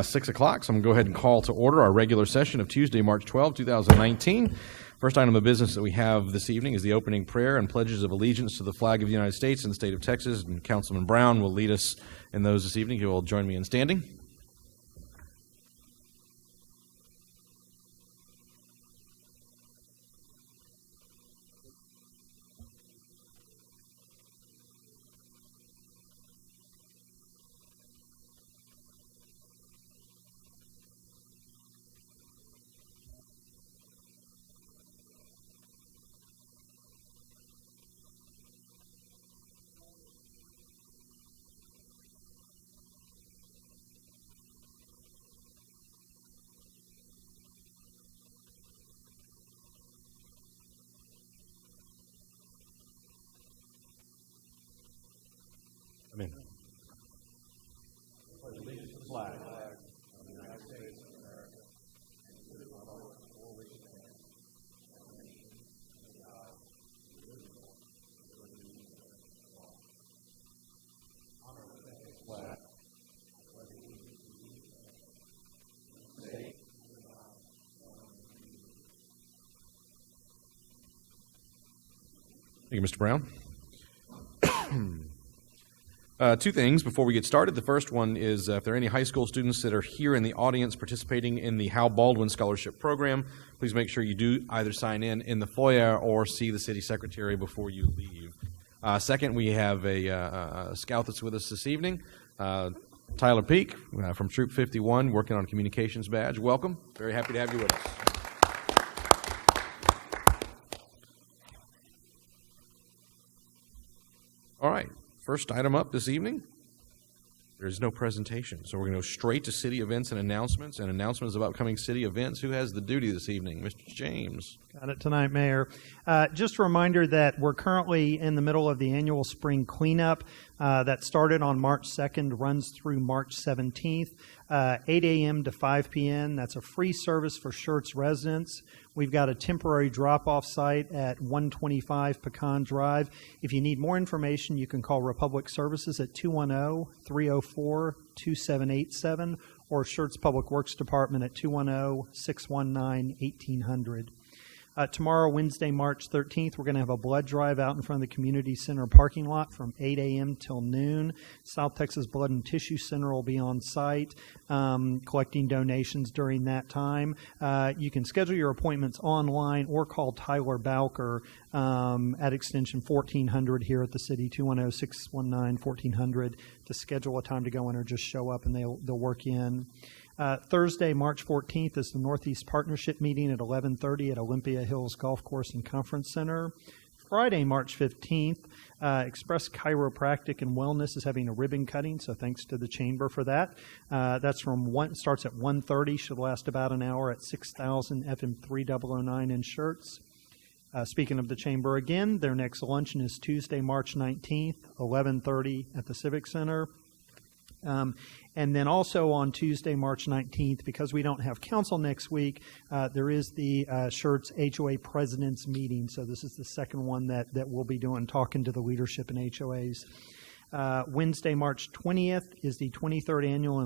6 o'clock, so I'm going to go ahead and call to order our regular session of Tuesday, March 12, 2019. First item of business that we have this evening is the opening prayer and pledges of allegiance to the flag of the United States and the state of Texas, and Councilman Brown will lead us in those this evening. He will join me in standing. Amen. Thank you, Mr. Brown. Two things before we get started. The first one is if there are any high school students that are here in the audience participating in the Hal Baldwin Scholarship Program, please make sure you do either sign in the foyer or see the city secretary before you leave. Second, we have a scout that's with us this evening, Tyler Peak from Troop 51, working on a communications badge. Welcome. Very happy to have you with us. All right. First item up this evening, there's no presentation, so we're going to go straight to city events and announcements of upcoming city events. Who has the duty this evening? Mr. James. Got it tonight, Mayor. Just a reminder that we're currently in the middle of the annual spring cleanup that started on March 2nd, runs through March 17th, 8 a.m. to 5 p.m. That's a free service for Schertz residents. We've got a temporary drop-off site at 125 Pecan Drive. If you need more information, you can call Republic Services at 210-304-2787 or Schertz Public Works Department at 210-619-1800. Tomorrow, Wednesday, March 13th, we're going to have a blood drive out in front of the Community Center parking lot from 8 a.m. till noon. South Texas Blood and Tissue Center will be on site collecting donations during that time. You can schedule your appointments online or call Tyler Bowker at extension 1400 here at the city, 210-619-1400 to schedule a time to go in, or just show up and they'll work in. Thursday, March 14th is the Northeast Partnership meeting at 11:30 at Olympia Hills Golf Course and Conference Center. Friday, March 15th, Express Chiropractic and Wellness is having a ribbon cutting, so thanks to the Chamber for that. That's starts at 1:30, should last about an hour at 6000 FM 3009 in Schertz. Speaking of the Chamber again, their next luncheon is Tuesday, March 19th, 11:30 at the Civic Center. And then also on Tuesday, March 19th, because we don't have council next week, there is the Schertz HOA President's Meeting. So this is the second one that we'll be doing, talking to the leadership in HOAs. Wednesday, March 20th is the 23rd Annual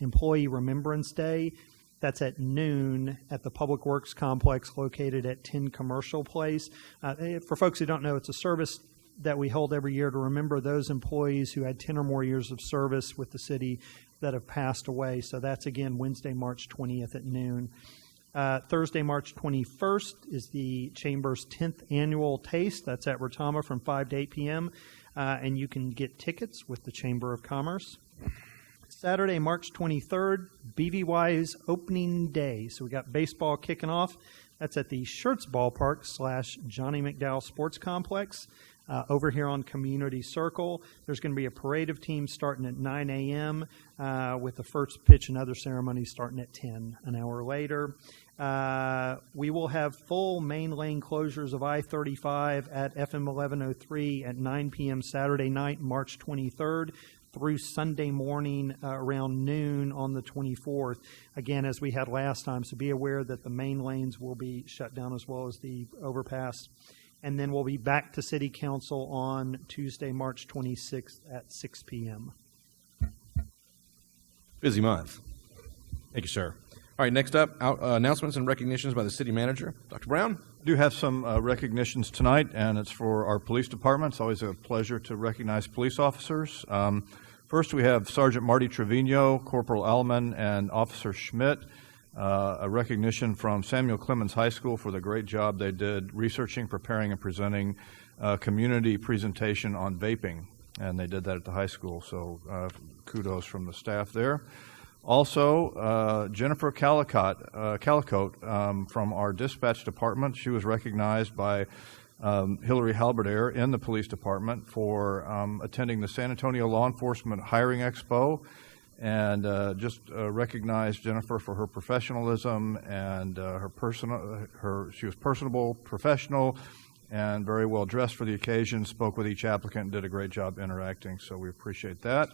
Employee Remembrance Day. That's at noon at the Public Works Complex located at 10 Commercial Place. For folks who don't know, it's a service that we hold every year to remember those employees who had 10 or more years of service with the city that have passed away. So that's, again, Wednesday, March 20th at noon. Thursday, March 21st is the Chamber's 10th Annual Taste. That's at Rotama from 5 to 8 p.m., and you can get tickets with the Chamber of Commerce. Saturday, March 23rd, BVY's opening day. So we got baseball kicking off. That's at the Schertz Ballpark / Johnny McDowell Sports Complex. Over here on Community Circle, there's going to be a parade of teams starting at 9 a.m. With the first pitch and other ceremonies starting at 10 an hour later. We will have full main lane closures of I-35 at FM 1103 at 9 p.m. Saturday night, March 23rd, through Sunday morning around noon on the 24th, again, as we had last time. So be aware that the main lanes will be shut down as well as the overpass. And then we'll be back to City Council on Tuesday, March 26th at 6 p.m. Busy month. Thank you, sir. All right, next up, announcements and recognitions by the city manager. Dr. Brown? We do have some recognitions tonight, and it's for our police department. It's always a pleasure to recognize police officers. First, we have Sergeant Marty Trevino, Corporal Allman, and Officer Schmidt. A recognition from Samuel Clemens High School for the great job they did researching, preparing, and presenting a community presentation on vaping, and they did that at the high school, so kudos from the staff there. Also, Jennifer Calicote from our dispatch department. She was recognized by Hillary Halberdair in the police department for attending the San Antonio Law Enforcement Hiring Expo, and just recognize Jennifer for her professionalism and she was personable, professional, and very well dressed for the occasion, spoke with each applicant, and did a great job interacting, so we appreciate that.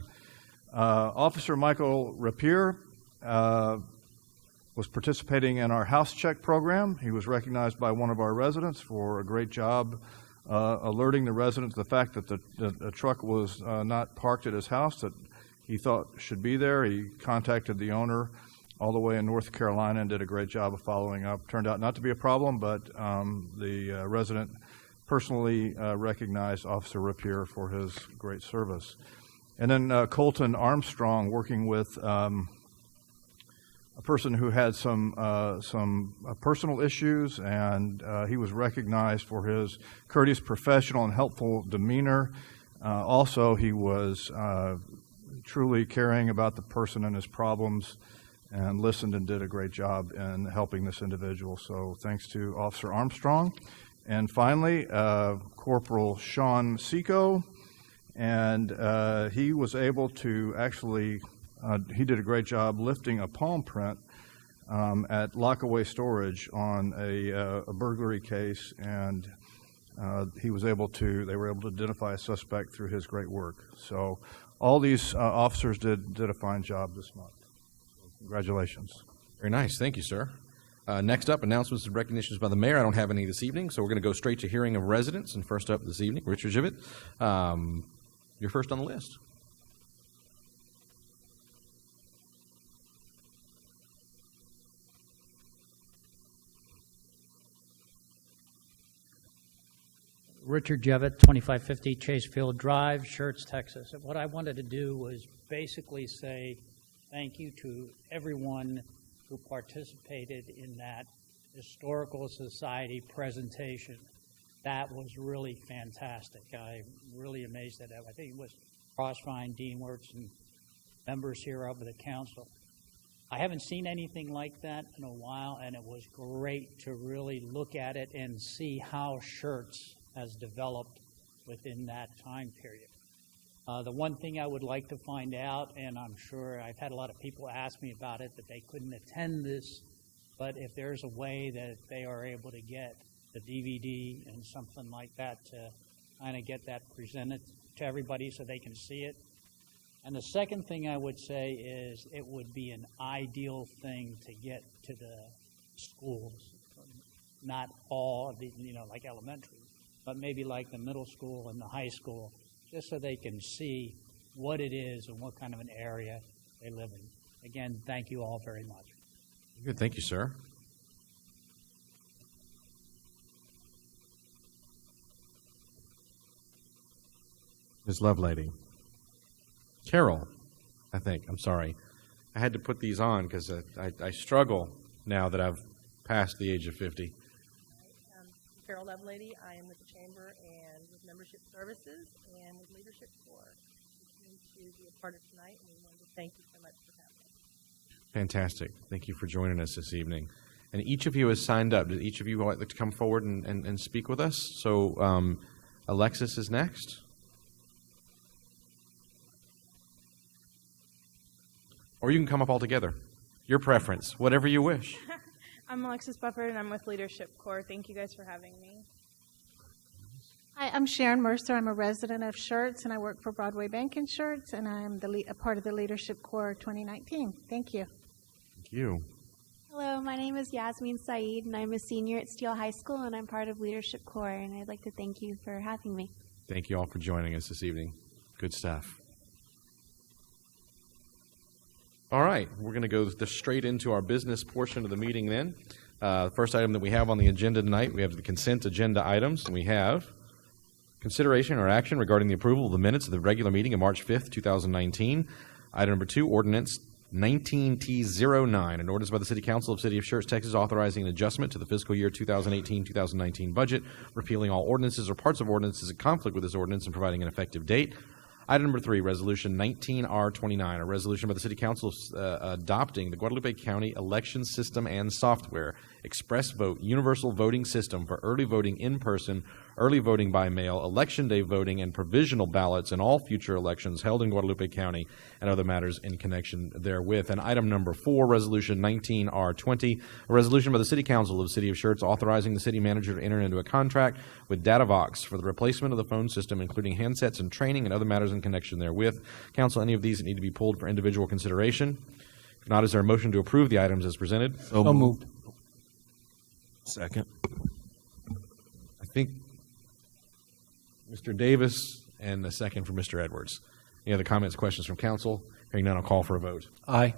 Officer Michael Rapier was participating in our house check program. He was recognized by one of our residents for a great job alerting the residents to the fact that the truck was not parked at his house that he thought should be there. He contacted the owner all the way in North Carolina and did a great job of following up. Turned out not to be a problem, but the resident personally recognized Officer Rapier for his great service. And then Colton Armstrong, working with a person who had some personal issues, and he was recognized for his courteous, professional, and helpful demeanor. Also, he was truly caring about the person and his problems, and listened and did a great job in helping this individual. So thanks to Officer Armstrong. And finally, Corporal Sean Seco, and he was able to actually, he did a great job lifting a palm print at Lockaway Storage on a burglary case, and they were able to identify a suspect through his great work. So all these officers did a fine job this month. So congratulations. Very nice. Thank you, sir. Next up, announcements and recognitions by the mayor. I don't have any this evening, so we're going to go straight to hearing of residents. And first up this evening, Richard Jivett, you're first on the list. Richard Jevett, 2550 Chasefield Drive, Schertz, Texas. What I wanted to do was basically say thank you to everyone who participated in that Historical Society presentation. That was really fantastic. I'm really amazed at that. I think it was Crossvine, Dean Wirtz, and members here of the council. I haven't seen anything like that in a while, and it was great to really look at it and see how Schertz has developed within that time period. The one thing I would like to find out, and I'm sure I've had a lot of people ask me about it, that they couldn't attend this, but if there's a way that they are able to get the DVD and something like that to kind of get that presented to everybody so they can see it. And the second thing I would say is it would be an ideal thing to get to the schools, not all of the, like elementary, but maybe like the middle school and the high school, just so they can see what it is and what kind of an area they live in. Again, thank you all very much. Good. Thank you, sir. Ms. Lovelady. Carol, I think. I'm sorry. I had to put these on because I struggle now that I've passed the age of 50. Carol Lovelady. I am with the Chamber and with Membership Services and with Leadership Corps. We came to be a part of tonight, and we wanted to thank you so much for having us. Fantastic. Thank you for joining us this evening. And each of you has signed up. Did each of you like to come forward and speak with us? So Alexis is next. Or you can come up all together. Your preference, whatever you wish. I'm Alexis Bufford, and I'm with Leadership Corps. Thank you guys for having me. Hi, I'm Sharon Mercer. I'm a resident of Schertz, and I work for Broadway Bank in Schertz, and I'm a part of the Leadership Corps 2019. Thank you. Thank you. Hello, my name is Yasmin Saeed, and I'm a senior at Steele High School, and I'm part of Leadership Corps, and I'd like to thank you for having me. Thank you all for joining us this evening. Good stuff. All right, we're going to go straight into our business portion of the meeting then. The first item that we have on the agenda tonight, we have the consent agenda items, and we have consideration or action regarding the approval of the minutes of the regular meeting of March 5th, 2019. Item number 2, ordinance 19T09, an ordinance by the City Council of the City of Schertz, Texas, authorizing an adjustment to the fiscal year 2018-2019 budget, repealing all ordinances or parts of ordinances in conflict with this ordinance and providing an effective date. Item number 3, resolution 19R29, a resolution by the City Council adopting the Guadalupe County election system and software, express vote, universal voting system for early voting in person, early voting by mail, election day voting, and provisional ballots in all future elections held in Guadalupe County and other matters in connection therewith. And item number 4, resolution 19R20, a resolution by the City Council of the City of Schertz authorizing the city manager to enter into a contract with DataVox for the replacement of the phone system, including handsets and training and other matters in connection therewith. Council, any of these that need to be pulled for individual consideration? If not, is there a motion to approve the items as presented? So moved. Second. I think Mr. Davis and a second for Mr. Edwards. Any other comments, questions from council? Hearing none, I'll call for a vote. Aye.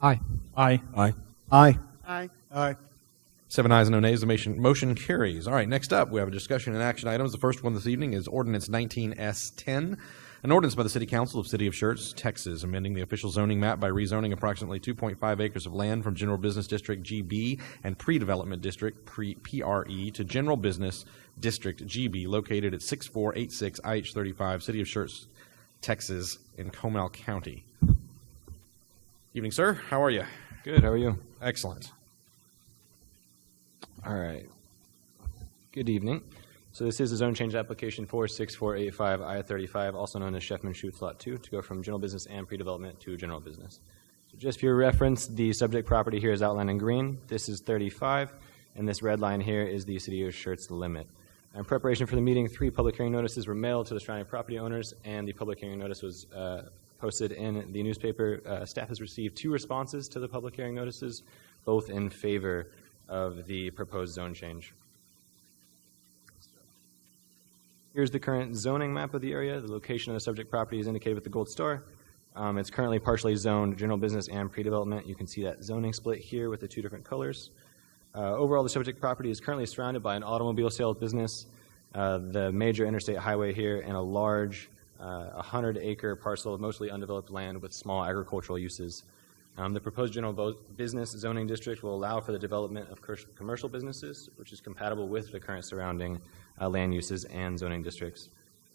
Aye. Aye. Aye. Aye. Aye. Aye. 7 ayes and no nays. The motion carries. All right, next up, we have a discussion and action items. The first one this evening is Ordinance 19S10, an ordinance by the City Council of the City of Schertz, Texas, amending the official zoning map by rezoning approximately 2.5 acres of land from General Business District GB and Pre-Development District PRE to General Business District GB, located at 6486 IH 35, City of Schertz, Texas, in Comal County. Evening, sir. How are you? Good. How are you? Excellent. All right. Good evening. So this is a zone change application for 6485 I-35, also known as Sheffman Schutz Lot 2, to go from general business and pre-development to general business. So just for your reference, the subject property here is outlined in green. This is 35, and this red line here is the City of Schertz limit. In preparation for the meeting, 3 public hearing notices were mailed to the surrounding property owners, and the public hearing notice was posted in the newspaper. Staff has received 2 responses to the public hearing notices, both in favor of the proposed zone change. Here's the current zoning map of the area. The location of the subject property is indicated with the gold star. It's currently partially zoned general business and pre-development. You can see that zoning split here with the 2 different colors. Overall, the subject property is currently surrounded by an automobile sales business, the major interstate highway here, and a large 100-acre parcel of mostly undeveloped land with small agricultural uses. The proposed general business zoning district will allow for the development of commercial businesses, which is compatible with the current surrounding land uses and zoning districts.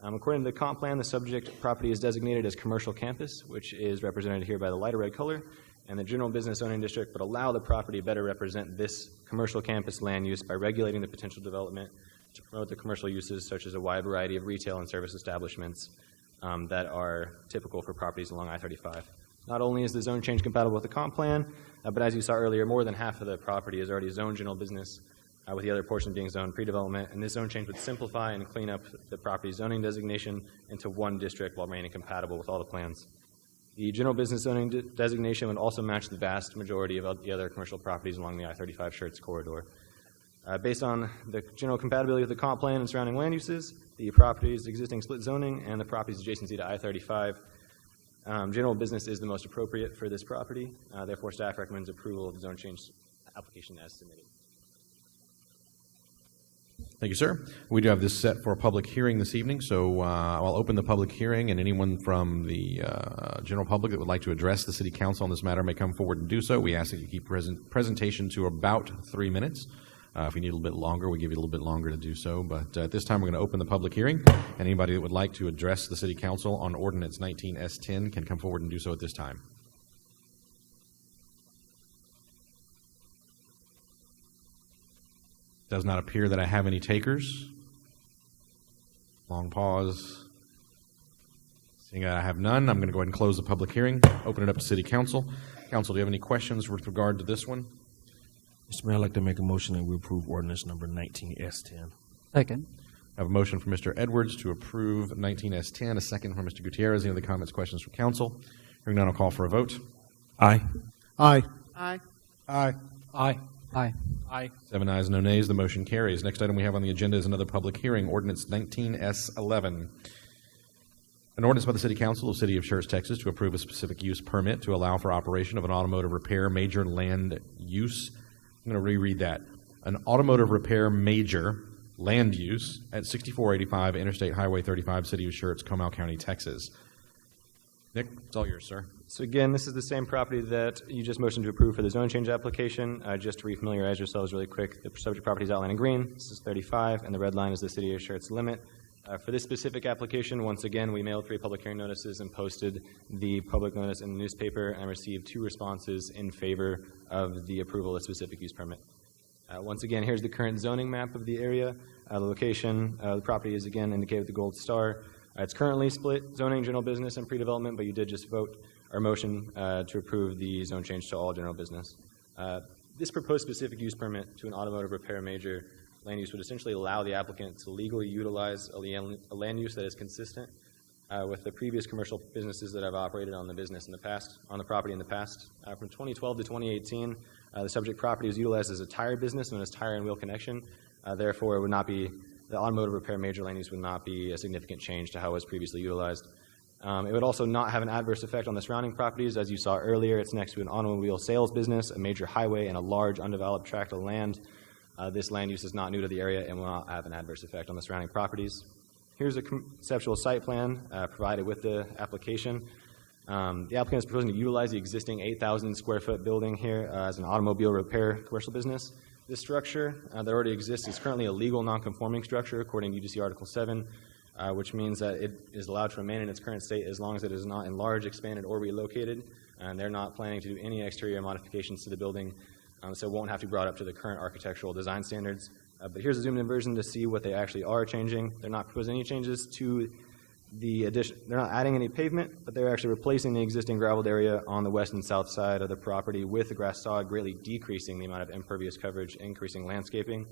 According to the comp plan, the subject property is designated as commercial campus, which is represented here by the lighter red color, and the general business zoning district would allow the property to better represent this commercial campus land use by regulating the potential development to promote the commercial uses, such as a wide variety of retail and service establishments that are typical for properties along I-35. Not only is the zone change compatible with the comp plan, but as you saw earlier, more than half of the property is already zoned general business, with the other portion being zoned pre-development, and this zone change would simplify and clean up the property's zoning designation into one district while remaining compatible with all the plans. The general business zoning designation would also match the vast majority of the other commercial properties along the I-35 Schertz corridor. Based on the general compatibility of the comp plan and surrounding land uses, the property's existing split zoning, and the property's adjacency to I-35, general business is the most appropriate for this property. Therefore, staff recommends approval of the zone change application as submitted. Thank you, sir. We do have this set for a public hearing this evening, so I'll open the public hearing, and anyone from the general public that would like to address the City Council on this matter may come forward and do so. We ask that you keep presentation to about 3 minutes. If you need a little bit longer, we give you a little bit longer to do so. But at this time, we're going to open the public hearing. And anybody that would like to address the City Council on Ordinance 19S10 can come forward and do so at this time. Does not appear that I have any takers. Long pause. Seeing that I have none, I'm going to go ahead and close the public hearing, open it up to City Council. Council, do you have any questions with regard to this one? Mr. Mayor, I'd like to make a motion that we approve ordinance number 19S10. Second. I have a motion from Mr. Edwards to approve 19S10, a second from Mr. Gutierrez. Any other comments, questions from council? Hearing none, I'll call for a vote. Aye. Aye. Aye. Aye. Aye. Aye. Aye. 7 ayes, no nays. The motion carries. Next item we have on the agenda is another public hearing, Ordinance 19S11. An ordinance by the City Council of the City of Schertz, Texas, to approve a specific use permit to allow for operation of an automotive repair major land use. I'm going to reread that. An automotive repair major land use at 6485 Interstate Highway 35, City of Schertz, Comal County, Texas. Nick, it's all yours, sir. So again, this is the same property that you just motioned to approve for the zone change application. Just to refamiliarize yourselves really quick, the subject property is outlined in green. This is 35, and the red line is the City of Schertz limit. For this specific application, once again, we mailed 3 public hearing notices and posted the public notice in the newspaper and received 2 responses in favor of the approval of specific use permit. Once again, here's the current zoning map of the area. The location, the property is again indicated with the gold star. It's currently split zoning, general business, and pre-development, but you did just vote our motion to approve the zone change to all general business. This proposed specific use permit to an automotive repair major land use would essentially allow the applicant to legally utilize a land use that is consistent with the previous commercial businesses that have operated on the business in the past, on the property in the past. From 2012 to 2018, the subject property was utilized as a tire business known as Tire and Wheel Connection. Therefore, it would not be, the automotive repair major land use would not be a significant change to how it was previously utilized. It would also not have an adverse effect on the surrounding properties. As you saw earlier, it's next to an automobile sales business, a major highway, and a large undeveloped tract of land. This land use is not new to the area and will not have an adverse effect on the surrounding properties. Here's a conceptual site plan provided with the application. The applicant is proposing to utilize the existing 8,000 square foot building here as an automobile repair commercial business. This structure that already exists is currently a legal non-conforming structure according to UDC Article 7, which means that it is allowed to remain in its current state as long as it is not enlarged, expanded, or relocated. And they're not planning to do any exterior modifications to the building, so it won't have to be brought up to the current architectural design standards. But here's a zoomed-in version to see what they actually are changing. They're not proposing any changes to the addition. They're not adding any pavement, but they're actually replacing the existing graveled area on the west and south side of the property with the grass sod, greatly decreasing the amount of impervious coverage, increasing landscaping.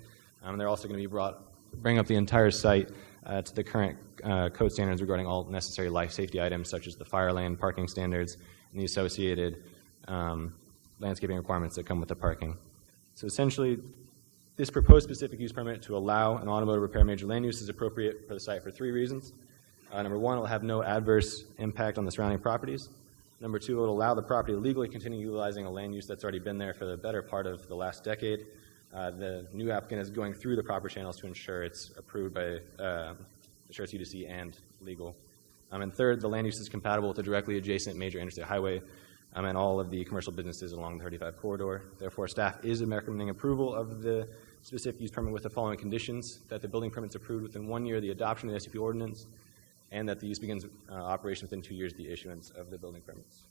They're also going to bring up the entire site to the current code standards regarding all necessary life safety items, such as the fire lane, parking standards, and the associated landscaping requirements that come with the parking. So essentially, this proposed specific use permit to allow an automotive repair major land use is appropriate for the site for 3 reasons. Number 1, it will have no adverse impact on the surrounding properties. Number 2, it will allow the property to legally continue utilizing a land use that's already been there for the better part of the last decade. The new applicant is going through the proper channels to ensure it's approved by the Schertz UDC and legal. And third, the land use is compatible with the directly adjacent major interstate highway and all of the commercial businesses along the 35 corridor. Therefore, staff is recommending approval of the specific use permit with the following conditions: that the building permit is approved within 1 year of the adoption of the SUP ordinance, and that the use begins operation within 2 years of the issuance of the building permits.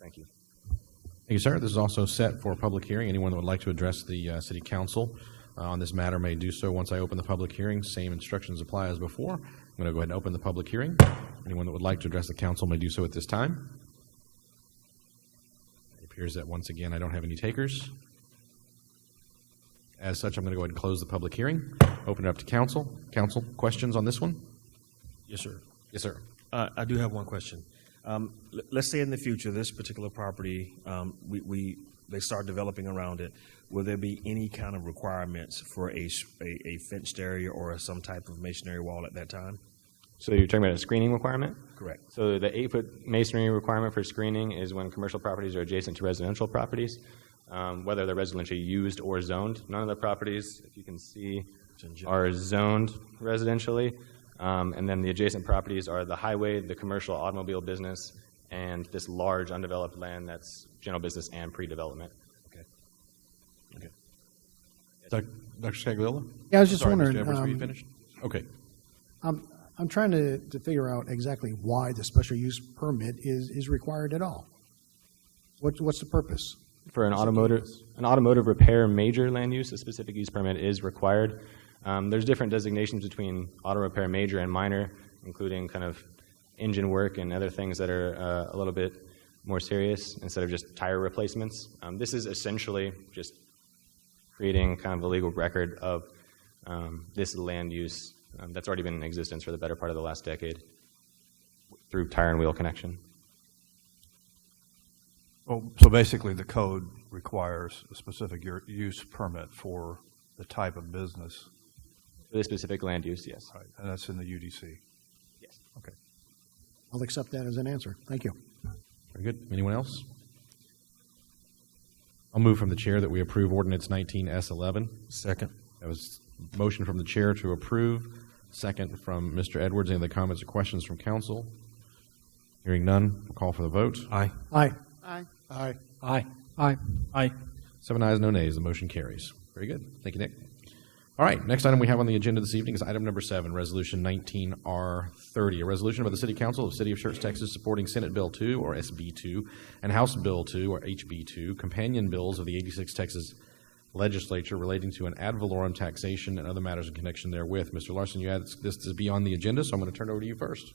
Thank you. Thank you, sir. This is also set for a public hearing. Anyone that would like to address the City Council on this matter may do so once I open the public hearing. Same instructions apply as before. I'm going to go ahead and open the public hearing. Anyone that would like to address the council may do so at this time. It appears that, once again, I don't have any takers. As such, I'm going to go ahead and close the public hearing. Open it up to council. Council, questions on this one? Yes, sir. Yes, sir. I do have one question. Let's say in the future, this particular property, they start developing around it. Will there be any kind of requirements for a fenced area or some type of masonry wall at that time? So you're talking about a screening requirement? Correct. So the 8-foot masonry requirement for screening is when commercial properties are adjacent to residential properties, whether they're residentially used or zoned. None of the properties, if you can see, are zoned residentially. And then the adjacent properties are the highway, the commercial automobile business, and this large undeveloped land that's general business and pre-development. Okay. Dr. Scagliola? Yeah, I was just Sorry, wondering. Mr. Edwards, were you finished? Okay. I'm trying to figure out exactly why the special use permit is required at all. What's the purpose? For an automotive repair major land use, a specific use permit is required. There's different designations between auto repair major and minor, including kind of engine work and other things that are a little bit more serious instead of just tire replacements. This is essentially just creating kind of a legal record of this land use that's already been in existence for the better part of the last decade through Tire and Wheel Connection. Well, so basically the code requires a specific use permit for the type of business. For this specific land use, yes. Right, and that's in the UDC? Yes. Okay. I'll accept that as an answer. Thank you. Very good. Anyone else? I'll move from the chair that we approve ordinance 19S11. Second. That was a motion from the chair to approve. Second from Mr. Edwards. Any other comments or questions from council? Hearing none, we'll call for the vote. Aye. Aye. Aye. Aye. Aye. Aye. Aye. 7 ayes, no nays. The motion carries. Very good. Thank you, Nick. All right, next item we have on the agenda this evening is item number 7, Resolution 19R30, a resolution by the City Council of the City of Schertz, Texas, supporting Senate Bill 2, or SB2, and House Bill 2, or HB2, companion bills of the 86 Texas Legislature relating to an ad valorem taxation and other matters in connection therewith. Mr. Larson, you asked this to be on the agenda, so I'm going to turn it over to you first.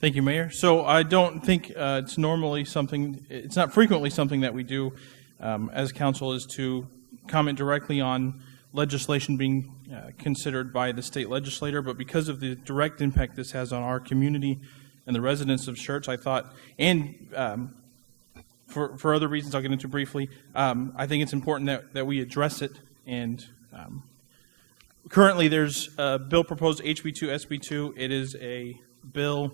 Thank you, Mayor. So I don't think it's not frequently something that we do as council is to comment directly on legislation being considered by the state legislator, but because of the direct impact this has on our community and the residents of Schertz, I thought, and for other reasons I'll get into briefly, I think it's important that we address it. And currently there's a bill proposed, HB2, SB2. It is a bill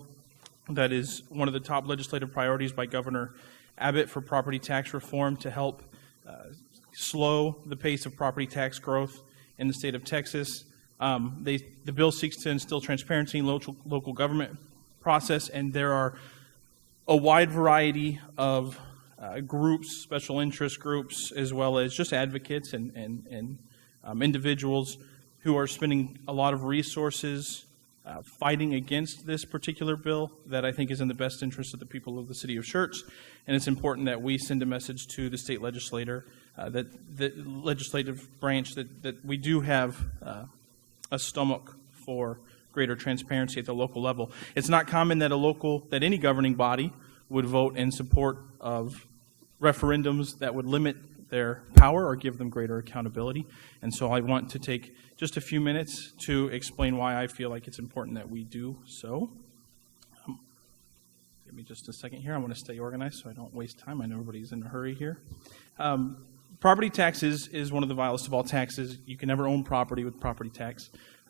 that is one of the top legislative priorities by Governor Abbott for property tax reform to help slow the pace of property tax growth in the state of Texas. The bill seeks to instill transparency in local government process, and there are a wide variety of groups, special interest groups, as well as just advocates and individuals who are spending a lot of resources fighting against this particular bill that I think is in the best interest of the people of the city of Schertz. And it's important that we send a message to the state legislator, that the legislative branch, that we do have a stomach for greater transparency at the local level. It's not common that any governing body would vote in support of referendums that would limit their power or give them greater accountability. And so I want to take just a few minutes to explain why I feel like it's important that we do so. Give me just a second here. I want to stay organized so I don't waste time. I know everybody's in a hurry here. Property taxes is one of the vilest of all taxes. You can never own property with property tax.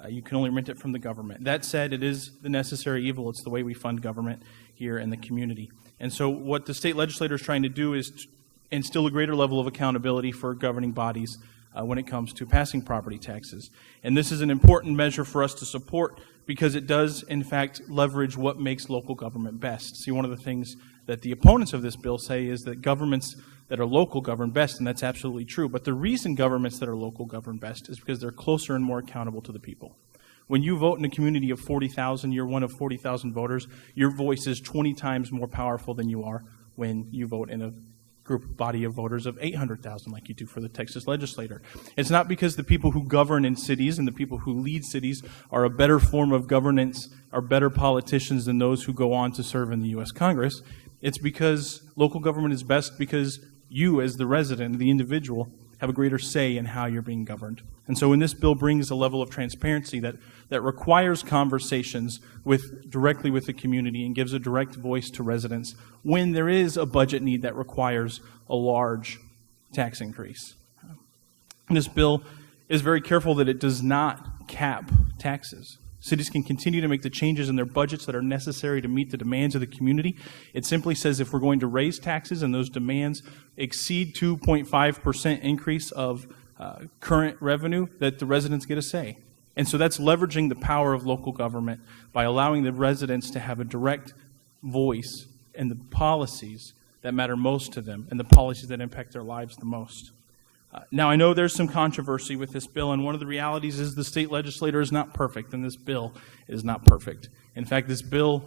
You can only rent it from the government. That said, it is the necessary evil. It's the way we fund government here in the community. And so what the state legislator is trying to do is instill a greater level of accountability for governing bodies when it comes to passing property taxes. And this is an important measure for us to support because it does, in fact, leverage what makes local government best. See, one of the things that the opponents of this bill say is that governments that are local govern best, and that's absolutely true. But the reason governments that are local govern best is because they're closer and more accountable to the people. When you vote in a community of 40,000, you're one of 40,000 voters, your voice is 20 times more powerful than you are when you vote in a group body of voters of 800,000 like you do for the Texas legislator. It's not because the people who govern in cities and the people who lead cities are a better form of governance, are better politicians than those who go on to serve in the U.S. Congress. It's because local government is best because you, as the resident, the individual, have a greater say in how you're being governed. And so when this bill brings a level of transparency that requires conversations directly with the community and gives a direct voice to residents when there is a budget need that requires a large tax increase. This bill is very careful that it does not cap taxes. Cities can continue to make the changes in their budgets that are necessary to meet the demands of the community. It simply says if we're going to raise taxes and those demands exceed 2.5% increase of current revenue, that the residents get a say. And so that's leveraging the power of local government by allowing the residents to have a direct voice in the policies that matter most to them and the policies that impact their lives the most. Now, I know there's some controversy with this bill, and one of the realities is the state legislator is not perfect, and this bill is not perfect. In fact, this bill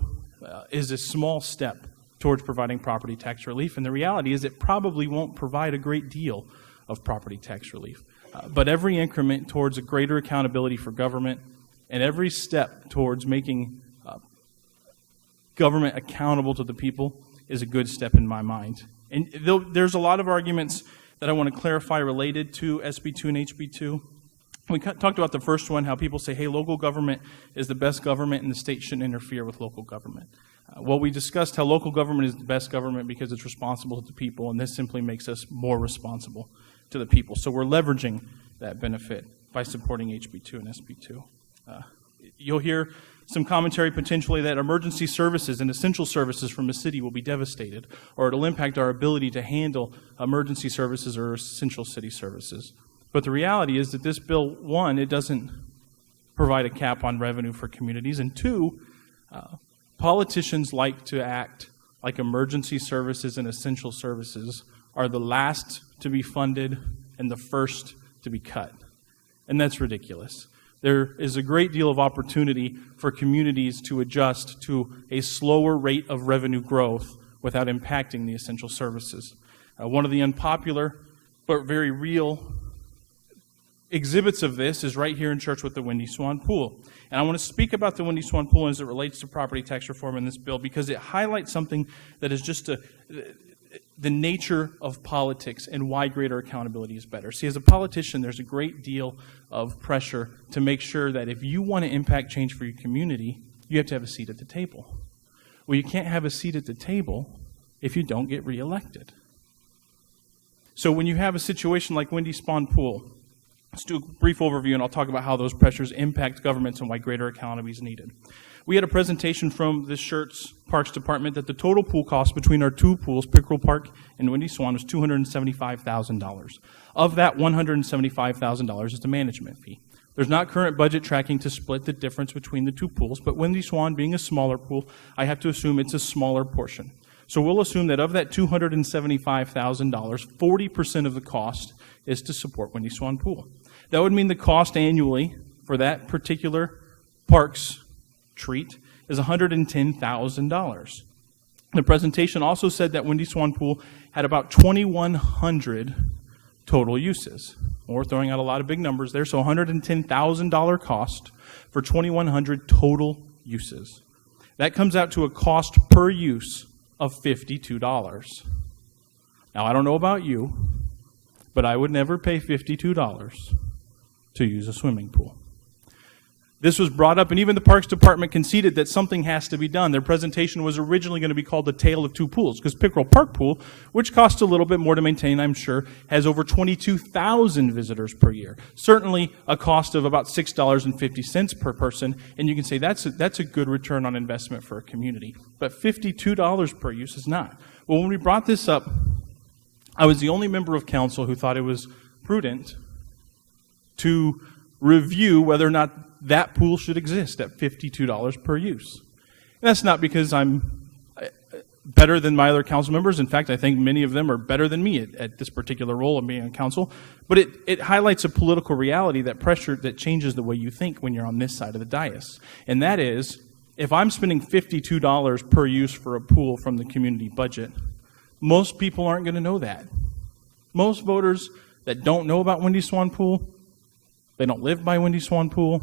is a small step towards providing property tax relief, and the reality is it probably won't provide a great deal of property tax relief. But every increment towards a greater accountability for government and every step towards making government accountable to the people is a good step in my mind. And there's a lot of arguments that I want to clarify related to SB2 and HB2. We talked about the first one, how people say, hey, local government is the best government and the state shouldn't interfere with local government. Well, we discussed how local government is the best government because it's responsible to the people, and this simply makes us more responsible to the people. So we're leveraging that benefit by supporting HB2 and SB2. You'll hear some commentary potentially that emergency services and essential services from a city will be devastated, or it'll impact our ability to handle emergency services or essential city services. But the reality is that this bill, one, it doesn't provide a cap on revenue for communities, and two, politicians like to act like emergency services and essential services are the last to be funded and the first to be cut. And that's ridiculous. There is a great deal of opportunity for communities to adjust to a slower rate of revenue growth without impacting the essential services. One of the unpopular but very real exhibits of this is right here in Schertz with the Windy Swan Pool. And I want to speak about the Windy Swan Pool as it relates to property tax reform in this bill because it highlights something that is just the nature of politics and why greater accountability is better. See, as a politician, there's a great deal of pressure to make sure that if you want to impact change for your community, you have to have a seat at the table. Well, you can't have a seat at the table if you don't get reelected. So when you have a situation like Windy Swan Pool, let's do a brief overview and I'll talk about how those pressures impact governments and why greater accountability is needed. We had a presentation from the Schertz Parks Department that the total pool cost between our two pools, Pickerel Park and Windy Swan, was $275,000. Of that, $175,000 is the management fee. There's not current budget tracking to split the difference between the two pools, but Windy Swan being a smaller pool, I have to assume it's a smaller portion. So we'll assume that of that $275,000, 40% of the cost is to support Windy Swan Pool. That would mean the cost annually for that particular parks treat is $110,000. The presentation also said that Windy Swan Pool had about 2,100 total uses. We're throwing out a lot of big numbers there, so $110,000 cost for 2,100 total uses. That comes out to a cost per use of $52. Now, I don't know about you, but I would never pay $52 to use a swimming pool. This was brought up, and even the Parks Department conceded that something has to be done. Their presentation was originally going to be called The Tale of Two Pools, because Pickerel Park Pool, which costs a little bit more to maintain, I'm sure, has over 22,000 visitors per year. Certainly a cost of about $6.50 per person, and you can say that's a good return on investment for a community. But $52 per use is not. Well, when we brought this up, I was the only member of council who thought it was prudent to review whether or not that pool should exist at $52 per use. And that's not because I'm better than my other council members. In fact, I think many of them are better than me at this particular role of being on council. But it highlights a political reality that changes the way you think when you're on this side of the dais. And that is, if I'm spending $52 per use for a pool from the community budget, most people aren't going to know that. Most voters that don't know about Windy Swan Pool, they don't live by Windy Swan Pool,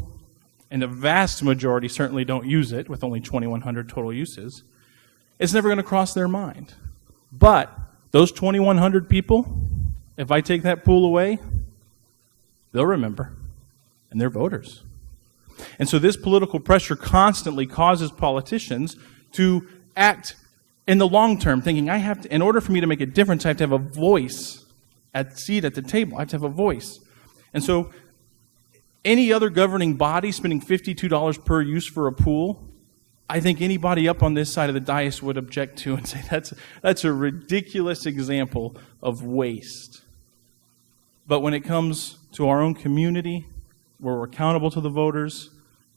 and the vast majority certainly don't use it with only 2,100 total uses. It's never going to cross their mind. But those 2,100 people, if I take that pool away, they'll remember, and they're voters. And so this political pressure constantly causes politicians to act in the long term, thinking in order for me to make a difference, I have to have a voice seat at the table. I have to have a voice. And so any other governing body spending $52 per use for a pool, I think anybody up on this side of the dais would object to and say that's a ridiculous example of waste. But when it comes to our own community, where we're accountable to the voters,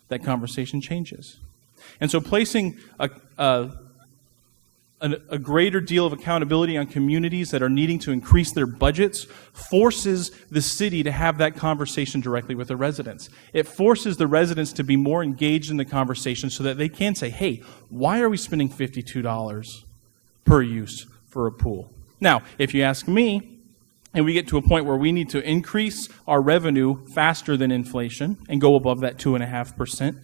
that conversation changes. And so placing a greater deal of accountability on communities that are needing to increase their budgets forces the city to have that conversation directly with the residents. It forces the residents to be more engaged in the conversation so that they can say, hey, why are we spending $52 per use for a pool? Now, if you ask me, and we get to a point where we need to increase our revenue faster than inflation and go above that 2.5%,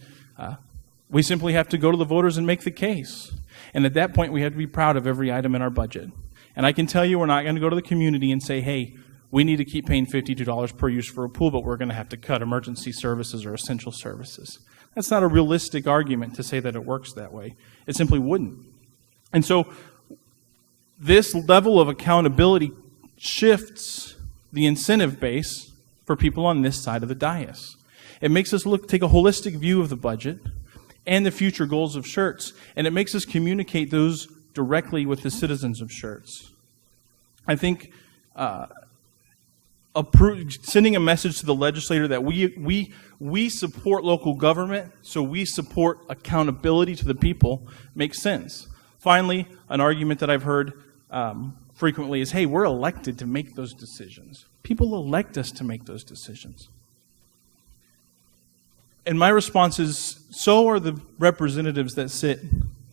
we simply have to go to the voters and make the case. And at that point, we have to be proud of every item in our budget. And I can tell you we're not going to go to the community and say, hey, we need to keep paying $52 per use for a pool, but we're going to have to cut emergency services or essential services. That's not a realistic argument to say that it works that way. It simply wouldn't. And so this level of accountability shifts the incentive base for people on this side of the dais. It makes us take a holistic view of the budget. and the future goals of Schertz, and it makes us communicate those directly with the citizens of Schertz. I think sending a message to the legislator that we support local government, so we support accountability to the people, makes sense. Finally, an argument that I've heard frequently is, hey, we're elected to make those decisions. People elect us to make those decisions. And my response is, so are the representatives that sit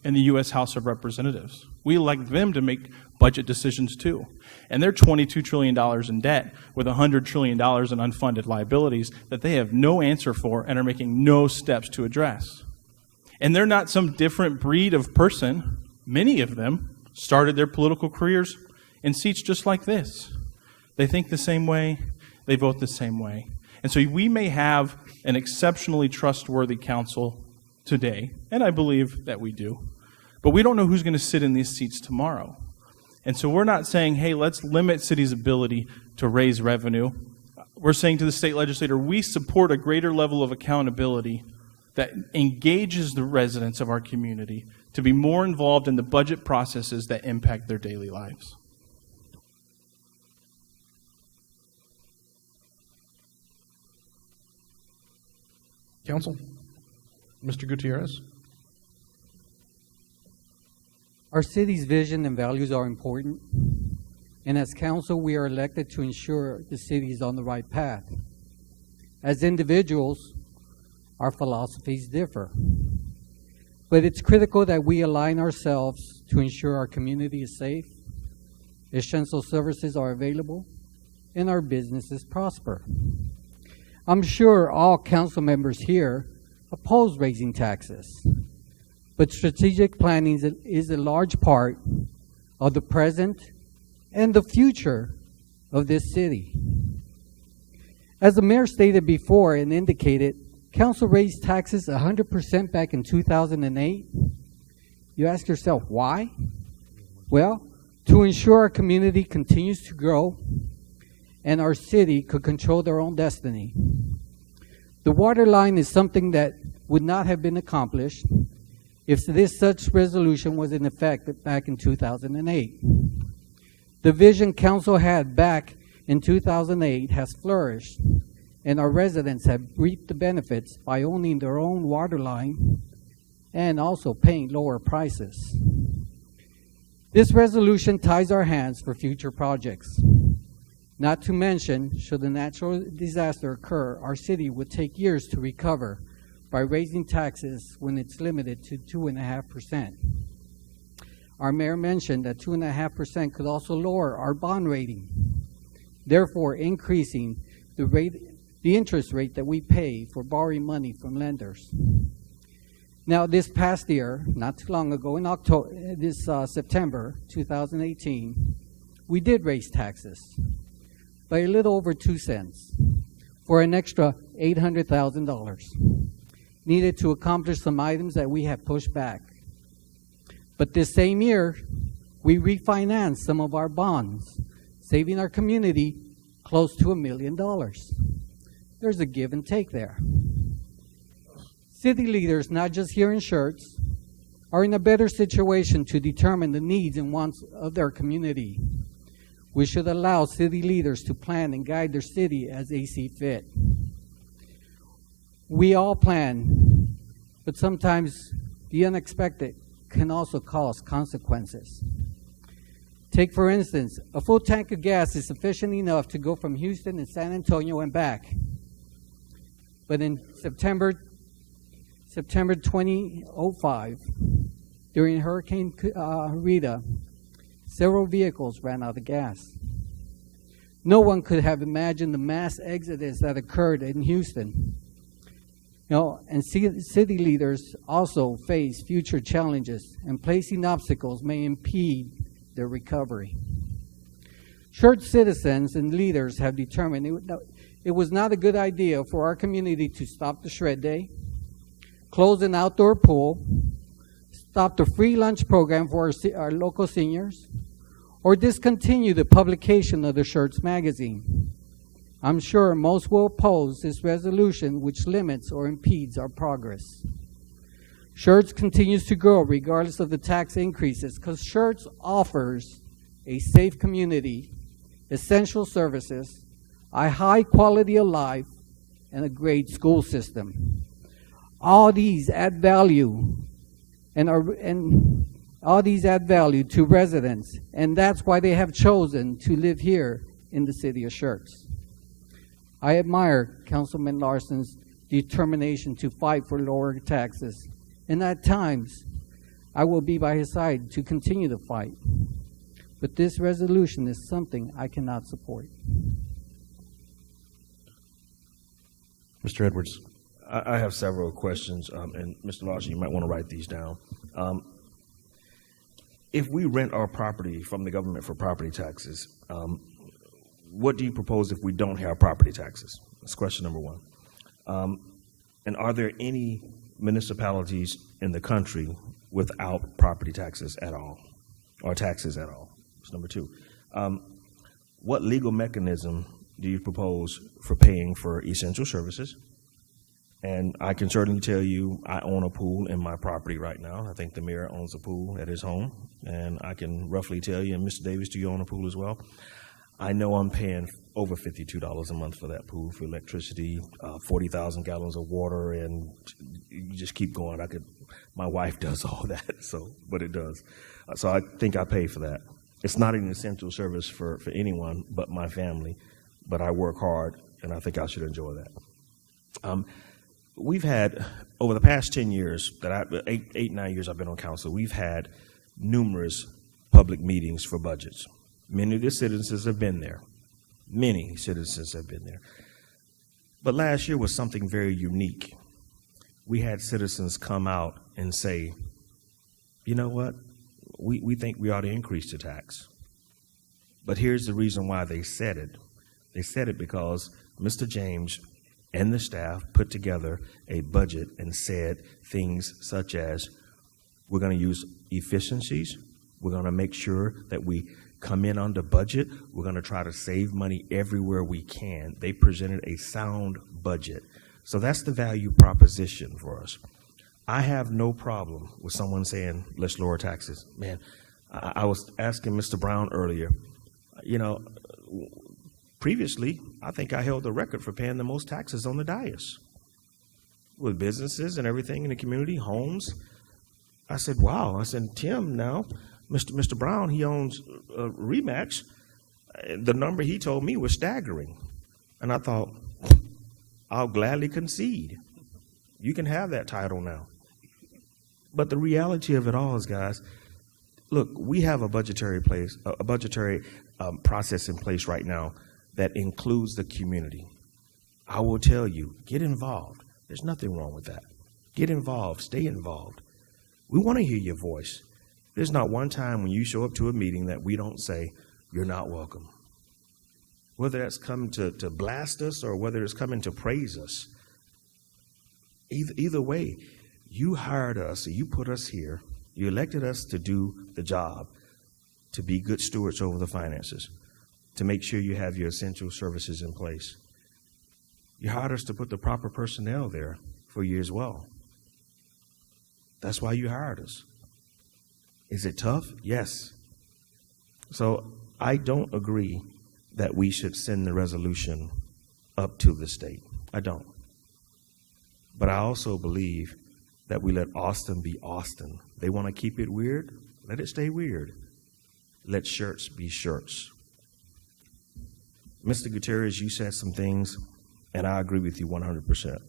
in the U.S. House of Representatives. We elect them to make budget decisions too. And they're $22 trillion in debt with $100 trillion in unfunded liabilities that they have no answer for and are making no steps to address. And they're not some different breed of person. Many of them started their political careers in seats just like this. They think the same way, they vote the same way. And so we may have an exceptionally trustworthy council today, and I believe that we do, but we don't know who's going to sit in these seats tomorrow. And so we're not saying, hey, let's limit cities' ability to raise revenue. We're saying to the state legislator, we support a greater level of accountability that engages the residents of our community to be more involved in the budget processes that impact their daily lives. Council? Mr. Gutierrez? Our city's vision and values are important, and as council, we are elected to ensure the city is on the right path. As individuals, our philosophies differ, but it's critical that we align ourselves to ensure our community is safe, essential services are available, and our businesses prosper. I'm sure all council members here oppose raising taxes, but strategic planning is a large part of the present and the future of this city. As the mayor stated before and indicated, council raised taxes 100% back in 2008. You ask yourself, why? Well, to ensure our community continues to grow and our city could control their own destiny. The water line is something that would not have been accomplished if this such resolution was in effect back in 2008. The vision council had back in 2008 has flourished, and our residents have reaped the benefits by owning their own water line and also paying lower prices. This resolution ties our hands for future projects. Not to mention, should a natural disaster occur, our city would take years to recover by raising taxes when it's limited to 2.5%. Our mayor mentioned that 2.5% could also lower our bond rating, therefore increasing the interest rate that we pay for borrowing money from lenders. Now, this past year, not too long ago, in September 2018, we did raise taxes by a little over 2 cents for an extra $800,000 needed to accomplish some items that we have pushed back. But this same year, we refinanced some of our bonds, saving our community close to $1 million. There's a give and take there. City leaders, not just here in Schertz, are in a better situation to determine the needs and wants of their community. We should allow city leaders to plan and guide their city as they see fit. We all plan, but sometimes the unexpected can also cause consequences. Take, for instance, a full tank of gas is sufficient enough to go from Houston and San Antonio and back. But in September 2005, during Hurricane Rita, several vehicles ran out of gas. No one could have imagined the mass exodus that occurred in Houston. And city leaders also face future challenges, and placing obstacles may impede their recovery. Church citizens and leaders have determined it was not a good idea for our community to stop the shred day, close an outdoor pool, stop the free lunch program for our local seniors, or discontinue the publication of the Schertz magazine. I'm sure most will oppose this resolution which limits or impedes our progress. Schertz continues to grow regardless of the tax increases because Schertz offers a safe community, essential services, a high quality of life, and a great school system. All these add value and all these add value to residents, and that's why they have chosen to live here in the city of Schertz. I admire Councilman Larson's determination to fight for lower taxes, and at times, I will be by his side to continue the fight. But this resolution is something I cannot support. Mr. Edwards. I have several questions, and Mr. Larson, you might want to write these down. If we rent our property from the government for property taxes, what do you propose if we don't have property taxes? That's question number one. And are there any municipalities in the country without property taxes at all, or taxes at all? That's number two. What legal mechanism do you propose for paying for essential services? And I can certainly tell you I own a pool in my property right now. I think the mayor owns a pool at his home. And I can roughly tell you, and Mr. Davis, do you own a pool as well? I know I'm paying over $52 a month for that pool, for electricity, 40,000 gallons of water, and you just keep going. My wife does all that, but it does. So I think I pay for that. It's not an essential service for anyone but my family, but I work hard, and I think I should enjoy that. We've had, over the past 10 years, 9 years I've been on council, we've had numerous public meetings for budgets. Many of the citizens have been there. Many citizens have been there. But last year was something very unique. We had citizens come out and say, you know what, we think we ought to increase the tax. But here's the reason why they said it. They said it because Mr. James and the staff put together a budget and said things such as, we're going to use efficiencies, we're going to make sure that we come in under budget, we're going to try to save money everywhere we can. They presented a sound budget. So that's the value proposition for us. I have no problem with someone saying, let's lower taxes. Man, I was asking Mr. Brown earlier, previously, I think I held the record for paying the most taxes on the dais. With businesses and everything in the community, homes. I said, wow. I said, Tim, now, Mr. Brown, he owns Remax. The number he told me was staggering. And I thought, I'll gladly concede. You can have that title now. But the reality of it all is, guys, look, we have a budgetary process in place right now that includes the community. I will tell you, get involved. There's nothing wrong with that. Get involved, stay involved. We want to hear your voice. There's not one time when you show up to a meeting that we don't say, you're not welcome. Whether that's come to blast us or whether it's coming to praise us. Either way, you hired us, you put us here, you elected us to do the job, to be good stewards over the finances, to make sure you have your essential services in place. You hired us to put the proper personnel there for you as well. That's why you hired us. Is it tough? Yes. So I don't agree that we should send the resolution up to the state. I don't. But I also believe that we let Austin be Austin. They want to keep it weird? Let it stay weird. Let Schertz be Schertz. Mr. Gutierrez, you said some things, and I agree with you 100%.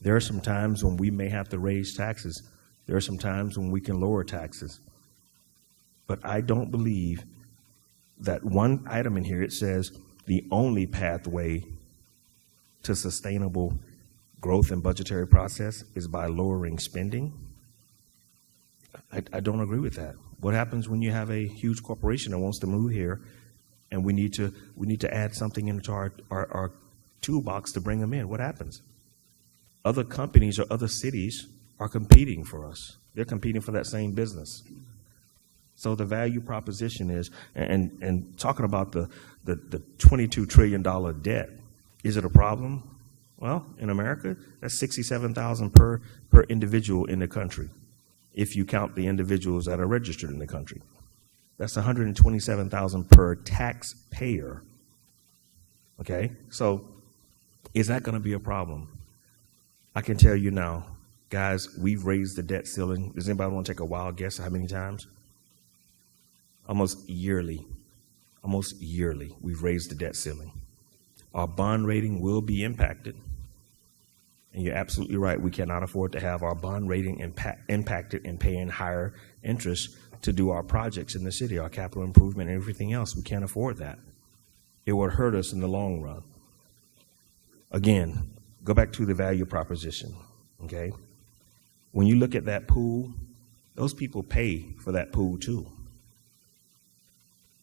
There are some times when we may have to raise taxes. There are some times when we can lower taxes. But I don't believe that one item in here, it says the only pathway to sustainable growth and budgetary process is by lowering spending. I don't agree with that. What happens when you have a huge corporation that wants to move here and we need to add something into our toolbox to bring them in? What happens? Other companies or other cities are competing for us. They're competing for that same business. So the value proposition is, and talking about the $22 trillion debt, is it a problem? Well, in America, that's 67,000 per individual in the country, if you count the individuals that are registered in the country. That's 127,000 per taxpayer. Okay, so is that going to be a problem? I can tell you now, guys, we've raised the debt ceiling. Does anybody want to take a wild guess how many times? Almost yearly, we've raised the debt ceiling. Our bond rating will be impacted. And you're absolutely right. We cannot afford to have our bond rating impacted and paying higher interest to do our projects in the city, our capital improvement and everything else. We can't afford that. It would hurt us in the long run. Again, go back to the value proposition, okay? When you look at that pool, those people pay for that pool too.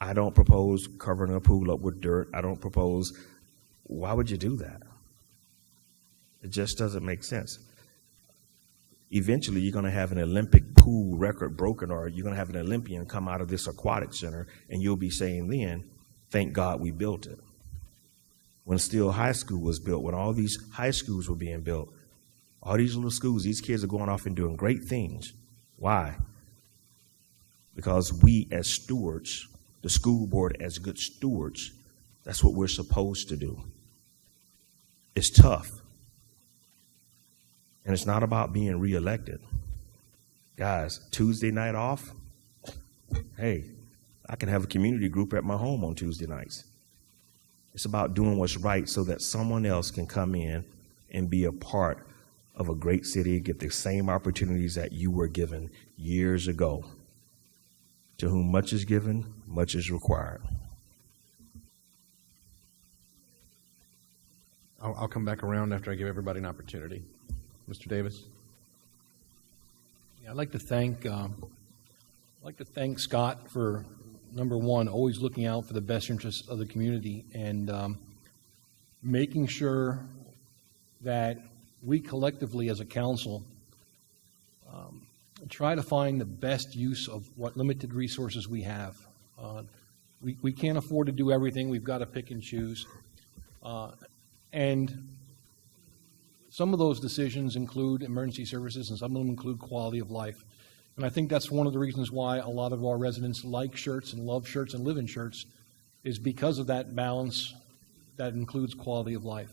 I don't propose covering a pool up with dirt. I don't propose, why would you do that? It just doesn't make sense. Eventually, you're going to have an Olympic pool record broken, or you're going to have an Olympian come out of this aquatic center, and you'll be saying then, thank God we built it. When Steele High School was built, when all these high schools were being built, all these little schools, these kids are going off and doing great things. Why? Because we as stewards, the school board as good stewards, that's what we're supposed to do. It's tough. And it's not about being reelected. Guys, Tuesday night off, hey, I can have a community group at my home on Tuesday nights. It's about doing what's right so that someone else can come in and be a part of a great city, get the same opportunities that you were given years ago. To whom much is given, much is required. I'll come back around after I give everybody an opportunity. Mr. Davis? Yeah, I'd like to thank Scott for, number one, always looking out for the best interests of the community and making sure that we collectively as a council try to find the best use of what limited resources we have. We can't afford to do everything. We've got to pick and choose. And some of those decisions include emergency services, and some of them include quality of life. And I think that's one of the reasons why a lot of our residents like Schertz and love Schertz and live in Schertz, is because of that balance that includes quality of life.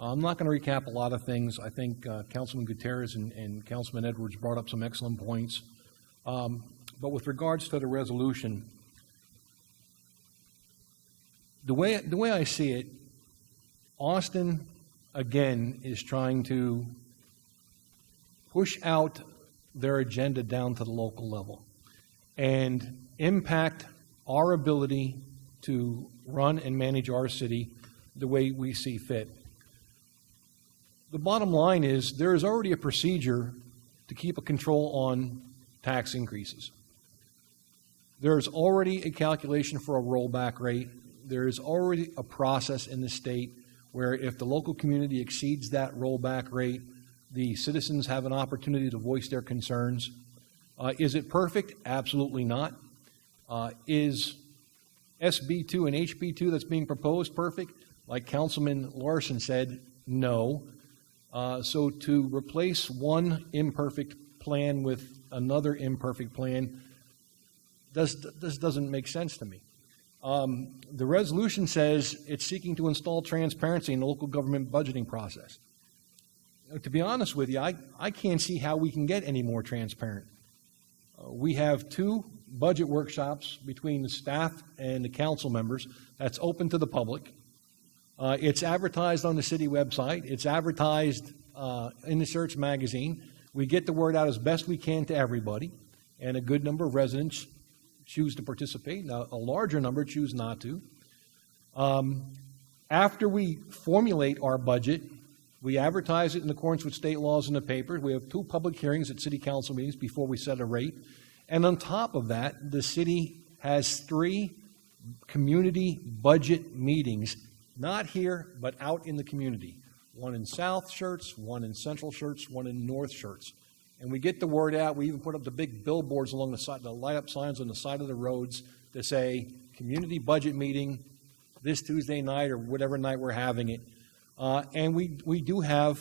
I'm not going to recap a lot of things. I think Councilman Gutierrez and Councilman Edwards brought up some excellent points. But with regards to the resolution, the way I see it, Austin, again, is trying to push out their agenda down to the local level and impact our ability to run and manage our city the way we see fit. The bottom line is there is already a procedure to keep a control on tax increases. There is already a calculation for a rollback rate. There is already a process in the state where if the local community exceeds that rollback rate, the citizens have an opportunity to voice their concerns. Is it perfect? Absolutely not. Is SB2 and HB2 that's being proposed perfect? Like Councilman Larson said, no. So to replace one imperfect plan with another imperfect plan this doesn't make sense to me. The resolution says it's seeking to install transparency in the local government budgeting process. To be honest with you, I can't see how we can get any more transparent. We have 2 budget workshops between the staff and the council members that's open to the public. It's advertised on the city website. It's advertised in the Schertz magazine. We get the word out as best we can to everybody, and a good number of residents choose to participate. Now, a larger number choose not to. After we formulate our budget, we advertise it in accordance with state laws in the paper. We have 2 public hearings at city council meetings before we set a rate. And on top of that, the city has 3 community budget meetings, not here, but out in the community. One in South Schertz, one in Central Schertz, one in North Schertz. And we get the word out. We even put up the big billboards along the side, the light-up signs on the side of the roads to say, community budget meeting this Tuesday night or whatever night we're having it. And we do have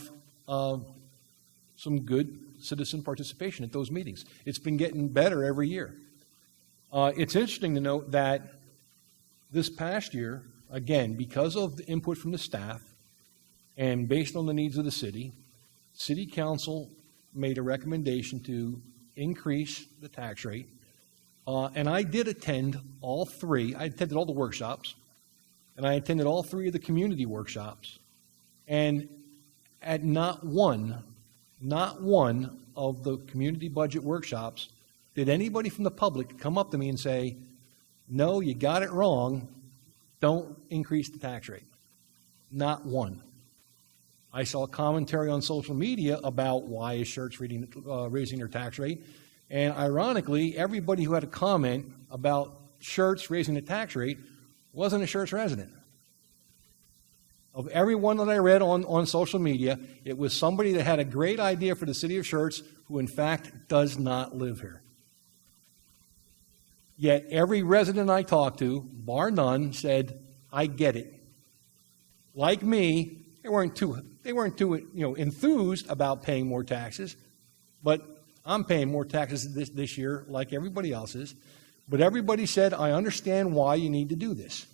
some good citizen participation at those meetings. It's been getting better every year. It's interesting to note that this past year, again, because of the input from the staff and based on the needs of the city council made a recommendation to increase the tax rate. And I did attend all three. I attended all the workshops, and I attended all three of the community workshops. And at not one of the community budget workshops did anybody from the public come up to me and say, no, you got it wrong, don't increase the tax rate. Not one. I saw commentary on social media about why is Schertz raising their tax rate. And ironically, everybody who had a comment about Schertz raising the tax rate wasn't a Schertz resident. Of everyone that I read on social media, it was somebody that had a great idea for the city of Schertz who in fact does not live here. Yet every resident I talked to, bar none, said, I get it. Like me, they weren't too enthused about paying more taxes, but I'm paying more taxes this year like everybody else is. But everybody said, I understand why you need to do this.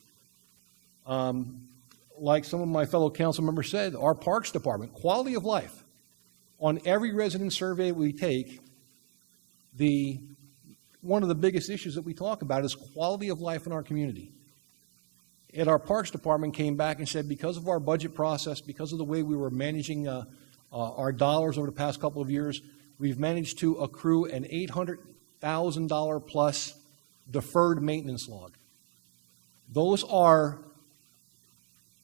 Like some of my fellow council members said, our Parks Department, quality of life. On every resident survey we take, one of the biggest issues that we talk about is quality of life in our community. And our Parks Department came back and said, because of our budget process, because of the way we were managing our dollars over the past couple of years, we've managed to accrue an $800,000 plus deferred maintenance log. Those are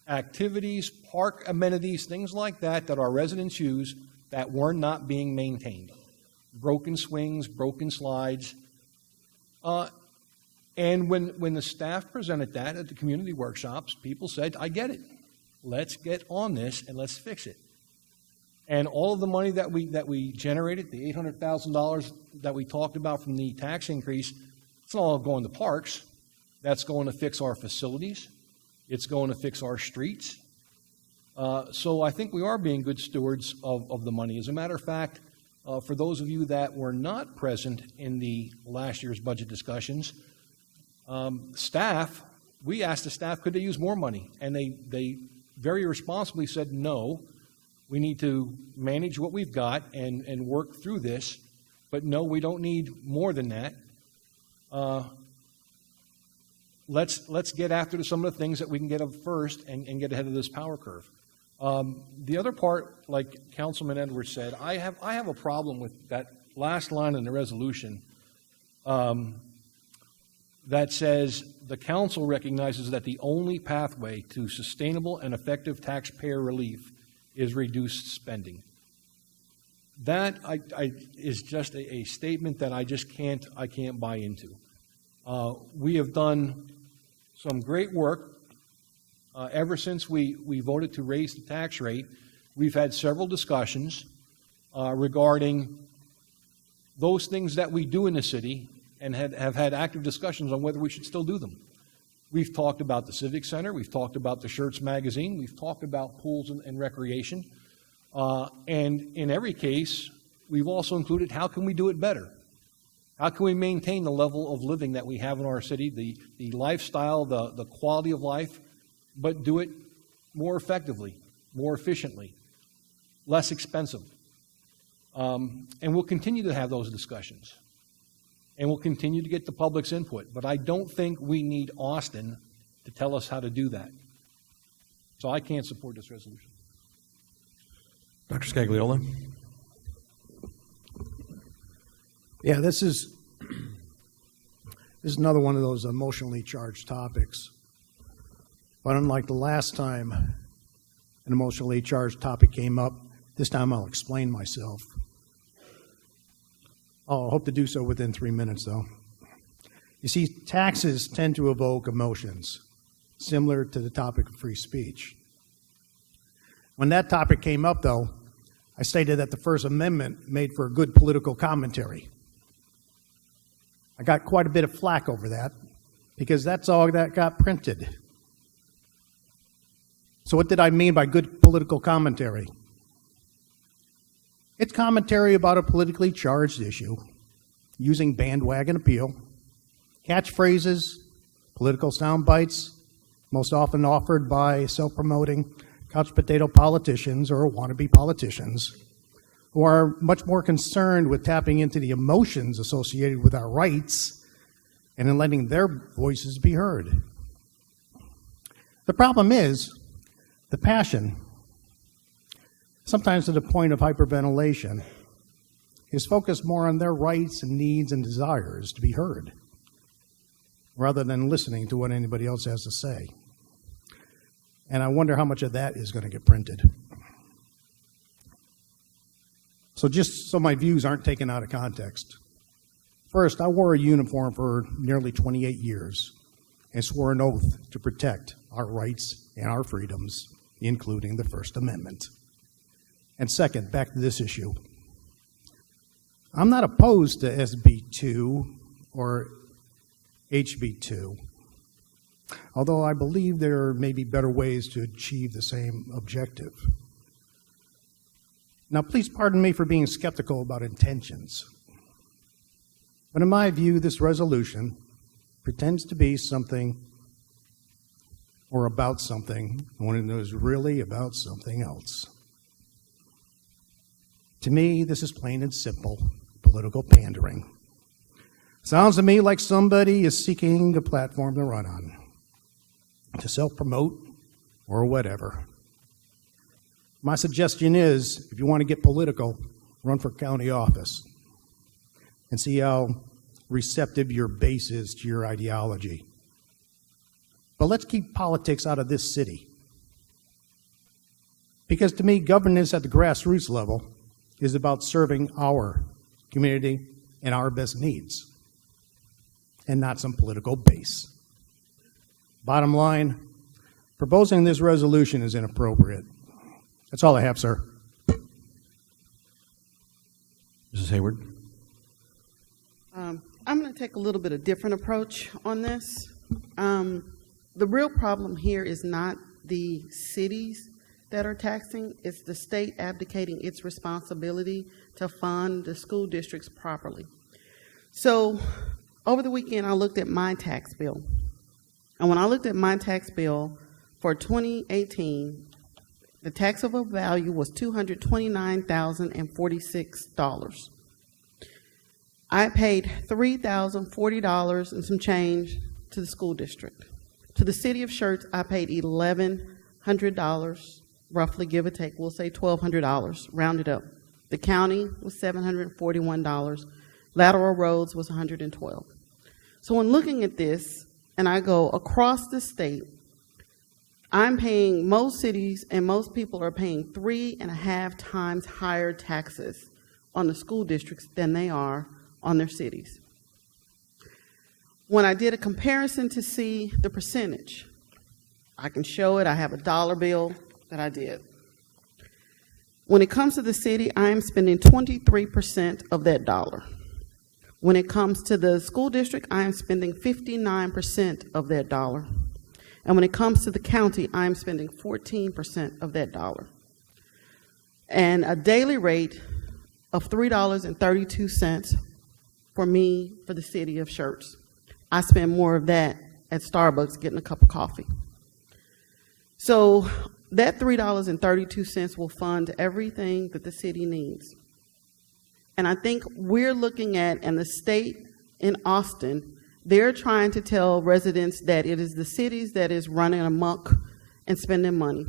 activities, park amenities, things like that our residents use that were not being maintained. Broken swings, broken slides. And when the staff presented that at the community workshops, people said, I get it. Let's get on this and let's fix it. And all of the money that we generated, the $800,000 that we talked about from the tax increase, it's not all going to parks. That's going to fix our facilities. It's going to fix our streets. So I think we are being good stewards of the money. As a matter of fact, for those of you that were not present in the last year's budget discussions, we asked the staff, could they use more money? And they very responsibly said, no, we need to manage what we've got and work through this. But no, we don't need more than that. Let's get after some of the things that we can get up first and get ahead of this power curve. The other part, like Councilman Edwards said, I have a problem with that last line in the resolution that says the council recognizes that the only pathway to sustainable and effective taxpayer relief is reduced spending. That is just a statement that I can't buy into. We have done some great work. Ever since we voted to raise the tax rate, we've had several discussions regarding those things that we do in the city and have had active discussions on whether we should still do them. We've talked about the Civic Center. We've talked about the Schertz magazine. We've talked about pools and recreation. And in every case, we've also included how can we do it better? How can we maintain the level of living that we have in our city, the lifestyle, the quality of life, but do it more effectively, more efficiently, less expensive? And we'll continue to have those discussions. And we'll continue to get the public's input. But I don't think we need Austin to tell us how to do that. So I can't support this resolution. Dr. Scagliola. Yeah, this is another one of those emotionally charged topics. But unlike the last time an emotionally charged topic came up, this time I'll explain myself. I'll hope to do so within 3 minutes, though. You see, taxes tend to evoke emotions, similar to the topic of free speech. When that topic came up, though, I stated that the First Amendment made for a good political commentary. I got quite a bit of flack over that, because that's all that got printed. So what did I mean by good political commentary? It's commentary about a politically charged issue, using bandwagon appeal, catchphrases, political sound bites, most often offered by self-promoting couch potato politicians or wannabe politicians, who are much more concerned with tapping into the emotions associated with our rights and in letting their voices be heard. The problem is the passion, sometimes to the point of hyperventilation, is focused more on their rights and needs and desires to be heard, rather than listening to what anybody else has to say. And I wonder how much of that is going to get printed. So just so my views aren't taken out of context. First, I wore a uniform for nearly 28 years and swore an oath to protect our rights and our freedoms, including the First Amendment. And second, back to this issue. I'm not opposed to SB2 or HB2, although I believe there may be better ways to achieve the same objective. Now, please pardon me for being skeptical about intentions, but in my view, this resolution pretends to be something or about something when it is really about something else. To me, this is plain and simple political pandering. Sounds to me like somebody is seeking a platform to run on, to self-promote or whatever. My suggestion is, if you want to get political, run for county office and see how receptive your base is to your ideology. But let's keep politics out of this city. Because to me, governance at the grassroots level is about serving our community and our best needs, and not some political base. Bottom line, proposing this resolution is inappropriate. That's all I have, sir. Mrs. Hayward. I'm going to take a little bit of different approach on this. The real problem here is not the cities that are taxing, it's the state abdicating its responsibility to fund the school districts properly. So over the weekend, I looked at my tax bill. And when I looked at my tax bill for 2018, the taxable value was $229,046. I paid $3,040 and some change to the school district. To the city of Schertz, I paid $1,100, roughly give or take, we'll say $1,200, rounded up. The county was $741. Lateral roads was $112. So when looking at this, and I go across the state, I'm paying, most cities and most people are paying 3.5 times higher taxes on the school districts than they are on their cities. When I did a comparison to see the percentage, I can show it. I have a dollar bill that I did. When it comes to the city, I am spending 23% of that dollar. When it comes to the school district, I am spending 59% of that dollar. And when it comes to the county, I am spending 14% of that dollar. And a daily rate of $3.32 for me, for the city of Schertz. I spend more of that at Starbucks getting a cup of coffee. So that $3.32 will fund everything that the city needs. And I think we're looking at, and the state in Austin, they're trying to tell residents that it is the cities that is running amok and spending money.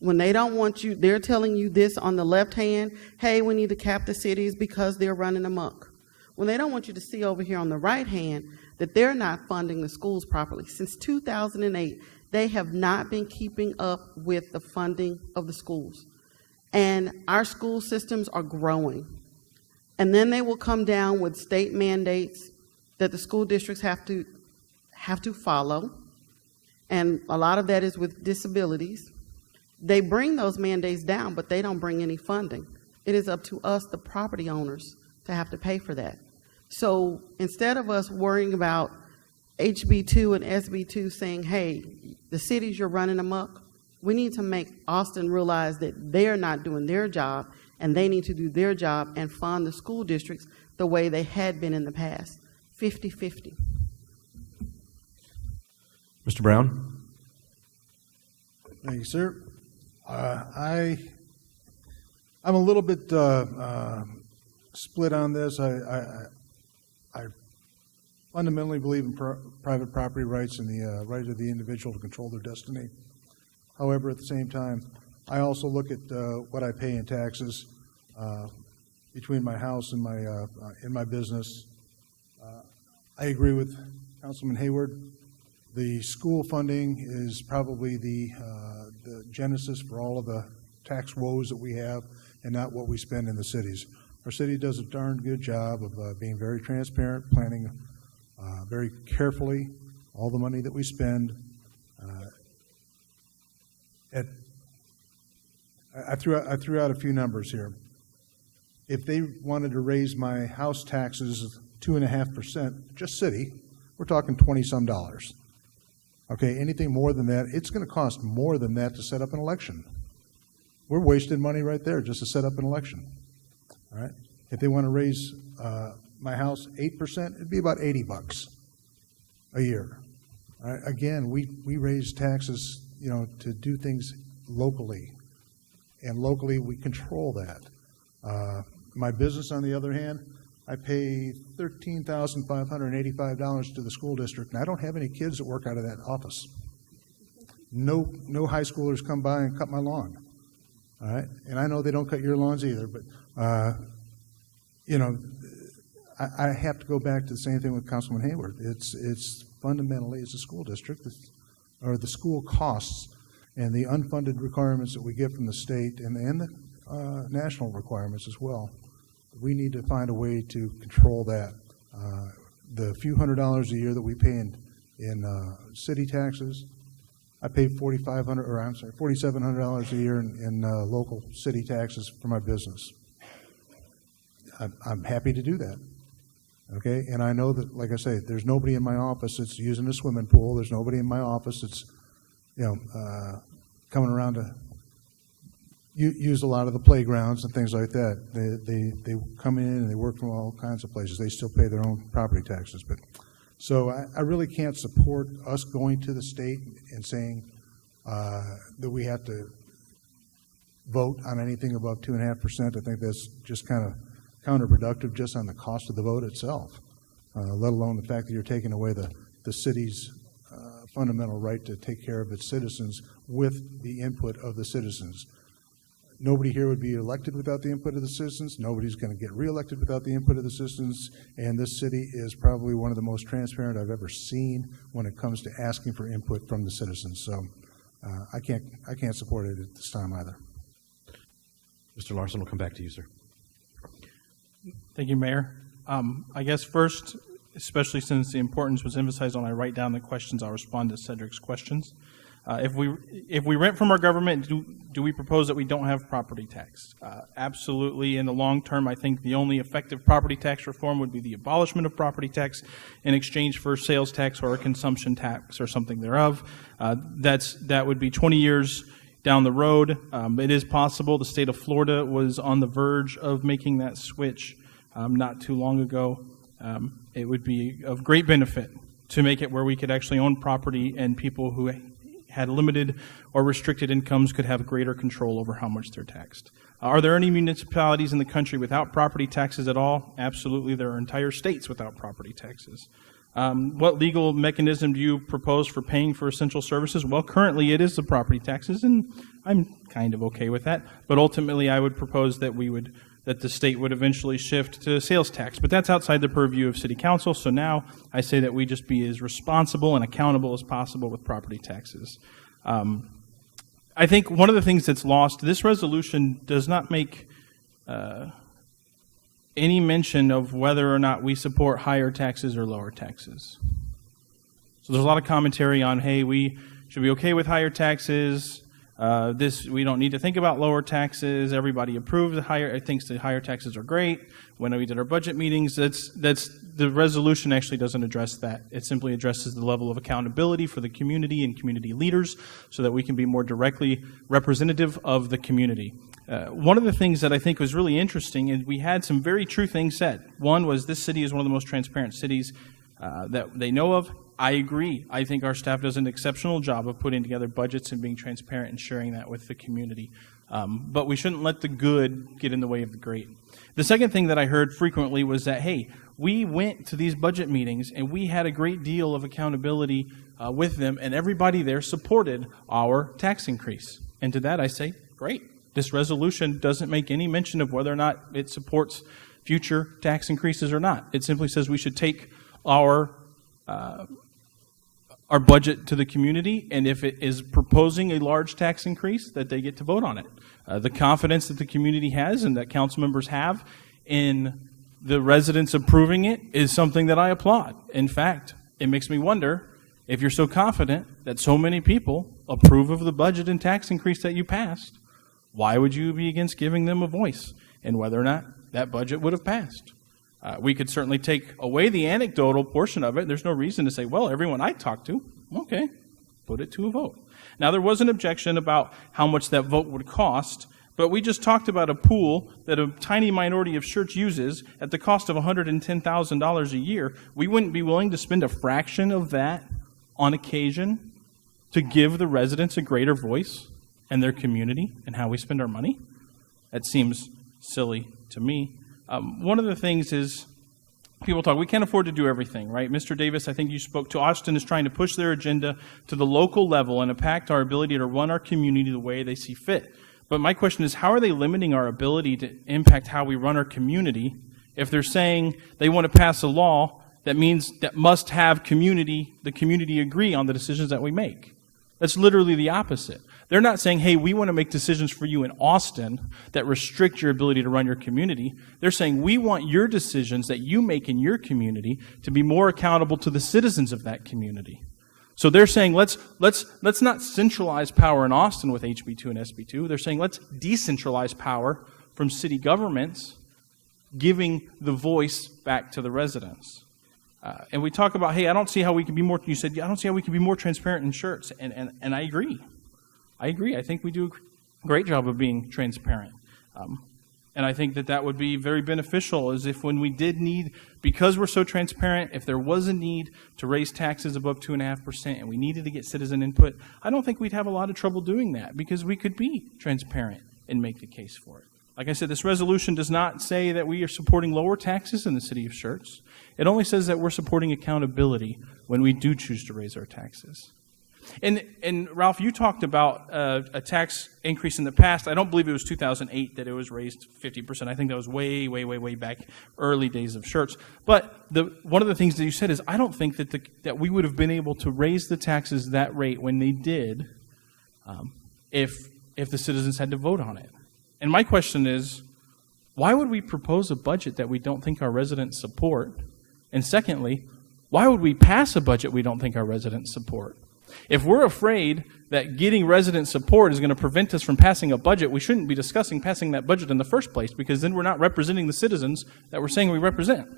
When they don't want you, they're telling you this on the left hand, hey, we need to cap the cities because they're running amok. When they don't want you to see over here on the right hand that they're not funding the schools properly. Since 2008, they have not been keeping up with the funding of the schools. And our school systems are growing. And then they will come down with state mandates that the school districts have to follow. And a lot of that is with disabilities. They bring those mandates down, but they don't bring any funding. It is up to us, the property owners, to have to pay for that. So instead of us worrying about HB2 and SB2 saying, hey, the cities you're running amok, We need to make Austin realize that they're not doing their job, and they need to do their job and fund the school districts the way they had been in the past, 50-50. Mr. Brown? Thank you, sir. I'm a little bit split on this. I fundamentally believe in private property rights and the right of the individual to control their destiny. However, at the same time, I also look at what I pay in taxes between my house and my business. I agree with Councilman Hayward. The school funding is probably the genesis for all of the tax woes that we have, and not what we spend in the cities. Our city does a darn good job of being very transparent, planning very carefully all the money that we spend. I threw out a few numbers here. If they wanted to raise my house taxes 2.5%, just city, we're talking $20-some. Okay, anything more than that, it's going to cost more than that to set up an election. We're wasting money right there just to set up an election. All right. If they want to raise my house 8%, it'd be about $80 a year. All right. Again, we raise taxes, to do things locally, and locally we control that. My business, on the other hand, I pay $13,585 to the school district, and I don't have any kids that work out of that office. No high schoolers come by and cut my lawn. All right, and I know they don't cut your lawns either, but I have to go back to the same thing with Councilman Hayward. It's fundamentally it's a school district, or the school costs, and the unfunded requirements that we get from the state and the national requirements as well. We need to find a way to control that. The few $100s a year that we pay in city taxes, I pay $4,700 a year in local city taxes for my business. I'm happy to do that. Okay, and I know that, like I say, there's nobody in my office that's using a swimming pool. There's nobody in my office that's, coming around to use a lot of the playgrounds and things like that. They come in and they work from all kinds of places. They still pay their own property taxes. But so I really can't support us going to the state and saying that we have to vote on anything above 2.5%. I think that's just kind of counterproductive just on the cost of the vote itself, let alone the fact that you're taking away the city's fundamental right to take care of its citizens with the input of the citizens. Nobody here would be elected without the input of the citizens. Nobody's going to get reelected without the input of the citizens. And this city is probably one of the most transparent I've ever seen when it comes to asking for input from the citizens. So I can't support it at this time either. Mr. Larson, we'll come back to you, sir. Thank you, Mayor. I guess first, especially since the importance was emphasized when I write down the questions, I'll respond to Cedric's questions. If we rent from our government, do we propose that we don't have property tax? Absolutely. In the long term, I think the only effective property tax reform would be the abolishment of property tax in exchange for sales tax or a consumption tax or something thereof. That would be 20 years down the road. It is possible. The state of Florida was on the verge of making that switch not too long ago. It would be of great benefit to make it where we could actually own property, and people who had limited or restricted incomes could have greater control over how much they're taxed. Are there any municipalities in the country without property taxes at all? Absolutely. There are entire states without property taxes. What legal mechanism do you propose for paying for essential services? Well, currently it is the property taxes, and I'm kind of okay with that. But ultimately, I would propose that that the state would eventually shift to sales tax. But that's outside the purview of City Council, so now I say that we just be as responsible and accountable as possible with property taxes. I think one of the things that's lost, this resolution does not make any mention of whether or not we support higher taxes or lower taxes. So there's a lot of commentary on, hey, we should be okay with higher taxes. We don't need to think about lower taxes. Everybody approves thinks the higher taxes are great. When we did our budget meetings, the resolution actually doesn't address that. It simply addresses the level of accountability for the community and community leaders so that we can be more directly representative of the community. One of the things that I think was really interesting is we had some very true things said. One was this city is one of the most transparent cities that they know of. I agree. I think our staff does an exceptional job of putting together budgets and being transparent and sharing that with the community. But we shouldn't let the good get in the way of the great. The second thing that I heard frequently was that, hey, we went to these budget meetings and we had a great deal of accountability with them, and everybody there supported our tax increase. And to that I say, great. This resolution doesn't make any mention of whether or not it supports future tax increases or not. It simply says we should take our budget to the community, and if it is proposing a large tax increase, that they get to vote on it. The confidence that the community has and that council members have in the residents approving it is something that I applaud. In fact, it makes me wonder, if you're so confident that so many people approve of the budget and tax increase that you passed, why would you be against giving them a voice in whether or not that budget would have passed? We could certainly take away the anecdotal portion of it. There's no reason to say, well, everyone I talked to, okay, put it to a vote. Now, there was an objection about how much that vote would cost, but we just talked about a pool that a tiny minority of Schertz uses at the cost of $110,000 a year. We wouldn't be willing to spend a fraction of that on occasion to give the residents a greater voice in their community and how we spend our money? That seems silly to me. One of the things is people talk, we can't afford to do everything, right? Mr. Davis, I think you spoke to Austin is trying to push their agenda to the local level and impact our ability to run our community the way they see fit. But my question is, how are they limiting our ability to impact how we run our community if they're saying they want to pass a law that means that must have the community agree on the decisions that we make? That's literally the opposite. They're not saying, hey, we want to make decisions for you in Austin that restrict your ability to run your community. They're saying, we want your decisions that you make in your community to be more accountable to the citizens of that community. So they're saying, let's not centralize power in Austin with HB2 and SB2. They're saying, let's decentralize power from city governments, giving the voice back to the residents. And we talk about, hey, I don't see how we can be more, you said, I don't see how we can be more transparent in Schertz. And I agree. I think we do a great job of being transparent. And I think that would be very beneficial, as if when we did need, because we're so transparent, if there was a need to raise taxes above 2.5% and we needed to get citizen input, I don't think we'd have a lot of trouble doing that because we could be transparent and make the case for it. Like I said, this resolution does not say that we are supporting lower taxes in the city of Schertz. It only says that we're supporting accountability when we do choose to raise our taxes. And Ralph, you talked about a tax increase in the past. I don't believe it was 2008 that it was raised 50%. I think that was way, way, way, way back, early days of Schertz. But one of the things that you said is, I don't think that we would have been able to raise the taxes that rate when they did if the citizens had to vote on it. And my question is, why would we propose a budget that we don't think our residents support? And secondly, why would we pass a budget we don't think our residents support? If we're afraid that getting resident support is going to prevent us from passing a budget, we shouldn't be discussing passing that budget in the first place, because then we're not representing the citizens that we're saying we represent.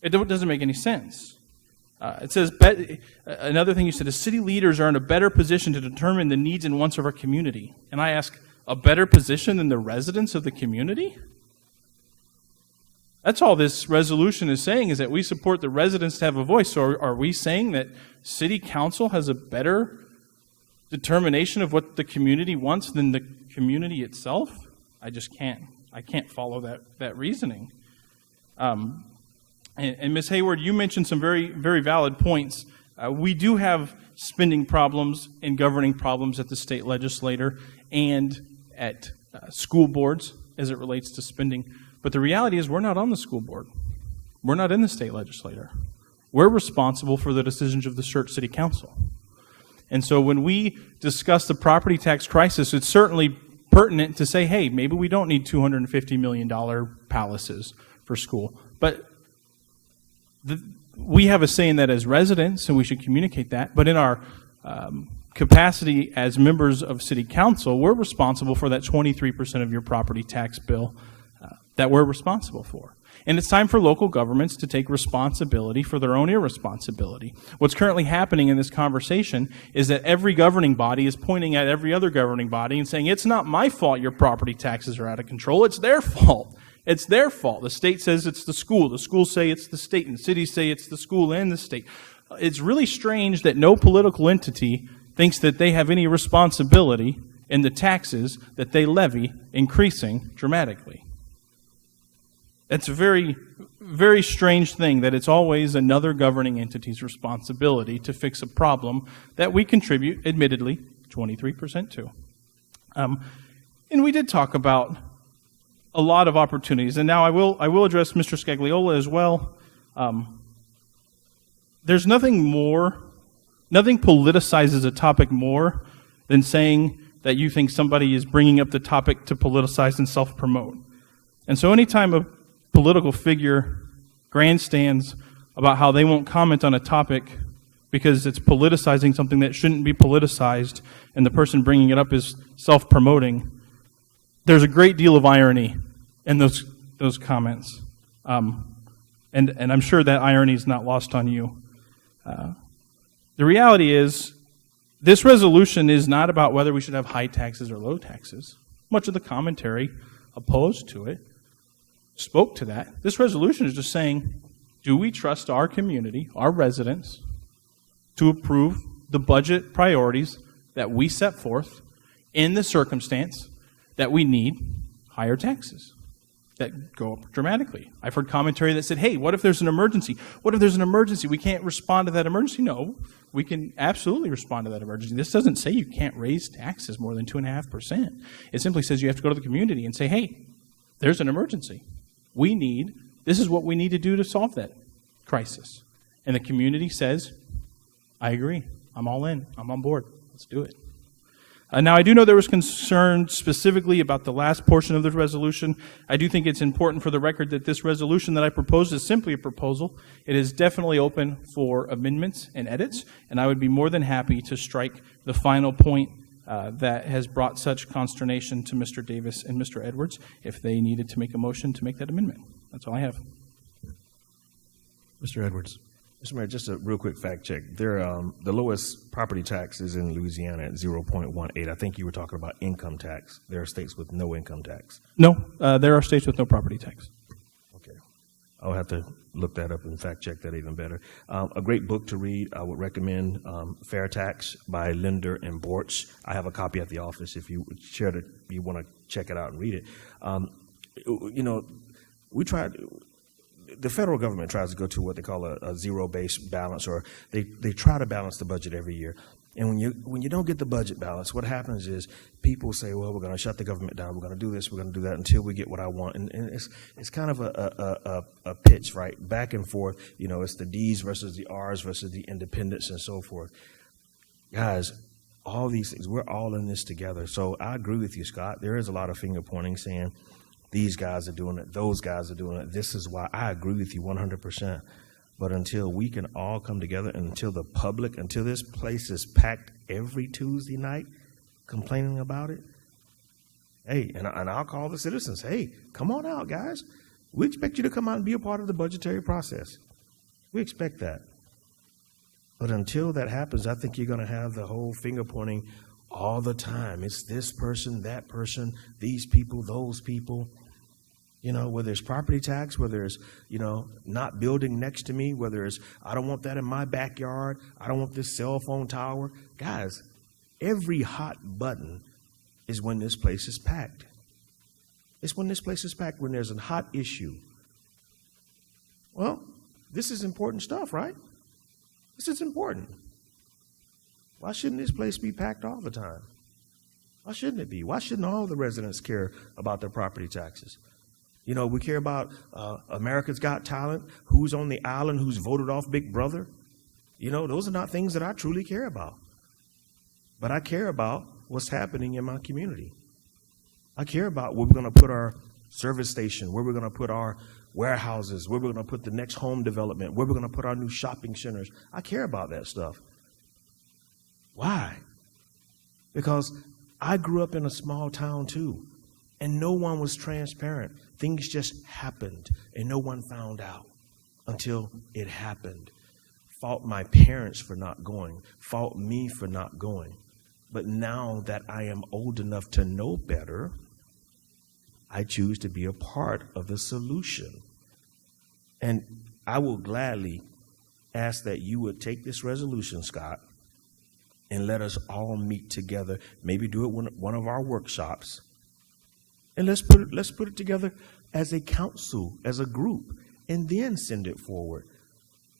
It doesn't make any sense. It says, another thing you said is, city leaders are in a better position to determine the needs and wants of our community. And I ask, a better position than the residents of the community? That's all this resolution is saying, is that we support the residents to have a voice. So are we saying that city council has a better determination of what the community wants than the community itself? I can't follow that reasoning. And Ms. Hayward, you mentioned some very, very valid points. We do have spending problems and governing problems at the state legislature and at school boards as it relates to spending. But the reality is, we're not on the school board. We're not in the state legislature. We're responsible for the decisions of the Schertz City Council. And so when we discuss the property tax crisis, it's certainly pertinent to say, hey, maybe we don't need $250 million palaces for school. But we have a say in that as residents, and we should communicate that. But in our capacity as members of city council, we're responsible for that 23% of your property tax bill that we're responsible for. And it's time for local governments to take responsibility for their own irresponsibility. What's currently happening in this conversation is that every governing body is pointing at every other governing body and saying, it's not my fault your property taxes are out of control, it's their fault. It's their fault. The state says it's the schools say it's the state, and cities say it's the school and the state. It's really strange that no political entity thinks that they have any responsibility in the taxes that they levy increasing dramatically. That's a very, very strange thing that it's always another governing entity's responsibility to fix a problem that we contribute, admittedly, 23% to. And we did talk about a lot of opportunities, and now I will address Mr. Scagliola as well. There's nothing politicizes a topic more than saying that you think somebody is bringing up the topic to politicize and self-promote. And so anytime a political figure grandstands about how they won't comment on a topic because it's politicizing something that shouldn't be politicized, and the person bringing it up is self-promoting, there's a great deal of irony in those comments. And I'm sure that irony is not lost on you. The reality is, this resolution is not about whether we should have high taxes or low taxes. Much of the commentary opposed to it spoke to that. This resolution is just saying, do we trust our community, our residents, to approve the budget priorities that we set forth in the circumstance that we need higher taxes that go up dramatically? I've heard commentary that said, hey, what if there's an emergency? What if there's an emergency? We can't respond to that emergency. No, we can absolutely respond to that emergency. This doesn't say you can't raise taxes more than 2.5%. It simply says you have to go to the community and say, hey, there's an emergency. This is what we need to do to solve that crisis. And the community says, I agree. I'm all in. I'm on board. Let's do it. Now, I do know there was concern specifically about the last portion of the resolution. I do think it's important for the record that this resolution that I proposed is simply a proposal. It is definitely open for amendments and edits, and I would be more than happy to strike the final point that has brought such consternation to Mr. Davis and Mr. Edwards if they needed to make a motion to make that amendment. That's all I have. Mr. Edwards. Mr. Mayor, just a real quick fact check. The lowest property tax is in Louisiana at 0.18. I think you were talking about income tax. There are states with no income tax. No, there are states with no property tax. Okay. I'll have to look that up and fact check that even better. A great book to read, I would recommend Fair Tax by Linder and Borch. I have a copy at the office if you want to check it out and read it. The federal government tries to go to what they call a zero-based balance, or they try to balance the budget every year. And when you don't get the budget balance, what happens is people say, well, we're going to shut the government down, we're going to do this, we're going to do that until we get what I want. And it's kind of a pitch, right? Back and forth. It's the D's versus the R's versus the independents and so forth. Guys, all these things, we're all in this together. So I agree with you, Scott. There is a lot of finger pointing saying, these guys are doing it, those guys are doing it, this is why. I agree with you 100%. But until we can all come together, and until this place is packed every Tuesday night complaining about it, hey, and I'll call the citizens, hey, come on out, guys. We expect you to come out and be a part of the budgetary process. We expect that. But until that happens, I think you're going to have the whole finger pointing all the time. It's this person, that person, these people, those people. Whether it's property tax, whether it's, not building next to me, whether it's, I don't want that in my backyard, I don't want this cell phone tower. Guys, every hot button is when this place is packed. It's when this place is packed, when there's a hot issue. Well, this is important stuff, right? This is important. Why shouldn't this place be packed all the time? Why shouldn't it be? Why shouldn't all the residents care about their property taxes? We care about America's Got Talent, who's on the island, who's voted off Big Brother. Those are not things that I truly care about. But I care about what's happening in my community. I care about where we're going to put our service station, where we're going to put our warehouses, where we're going to put the next home development, where we're going to put our new shopping centers. I care about that stuff. Why? Because I grew up in a small town too, and no one was transparent. Things just happened, and no one found out until it happened. Fault my parents for not going, fault me for not going. But now that I am old enough to know better, I choose to be a part of the solution. And I will gladly ask that you would take this resolution, Scott, and let us all meet together, maybe do it one of our workshops, and let's put it together as a council, as a group, and then send it forward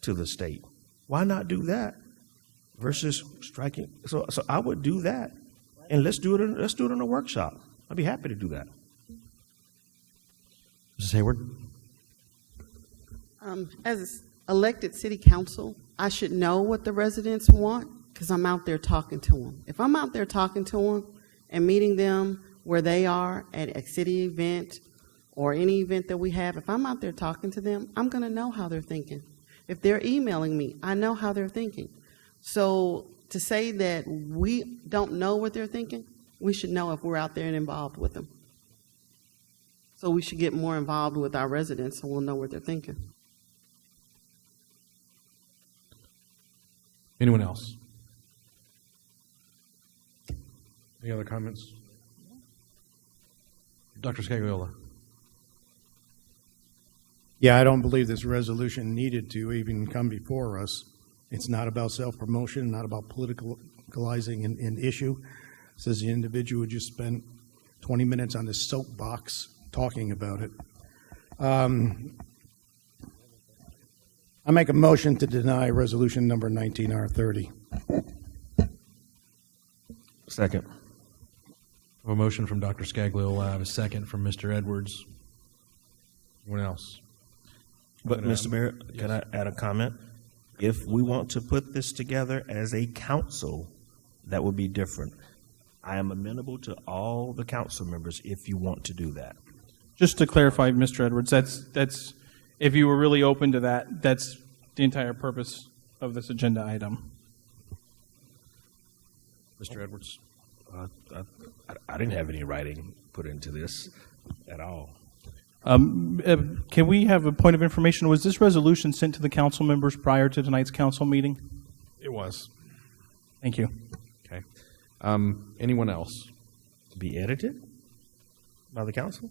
to the state. Why not do that versus striking? So I would do that, and let's do it in a workshop. I'd be happy to do that. Mrs. Hayward? As elected city council, I should know what the residents want because I'm out there talking to them. If I'm out there talking to them and meeting them where they are at a city event or any event that we have, if I'm out there talking to them, I'm going to know how they're thinking. If they're emailing me, I know how they're thinking. So to say that we don't know what they're thinking, we should know if we're out there and involved with them. So we should get more involved with our residents so we'll know what they're thinking. Anyone else? Any other comments? Dr. Scagliola. Yeah, I don't believe this resolution needed to even come before us. It's not about self-promotion, not about politicalizing an issue. It says the individual just spent 20 minutes on this soapbox talking about it. I make a motion to deny resolution number 19R30. Second. I have a motion from Dr. Scagliola. I have a second from Mr. Edwards. Anyone else? But, Mr. Mayor, can I add a comment? If we want to put this together as a council, that would be different. I am amenable to all the council members if you want to do that. Just to clarify, Mr. Edwards, that's if you were really open to that, that's the entire purpose of this agenda item. Mr. Edwards? I didn't have any writing put into this at all. Can we have a point of information? Was this resolution sent to the council members prior to tonight's council meeting? It was. Thank you. Okay. Anyone else? To be edited by the council?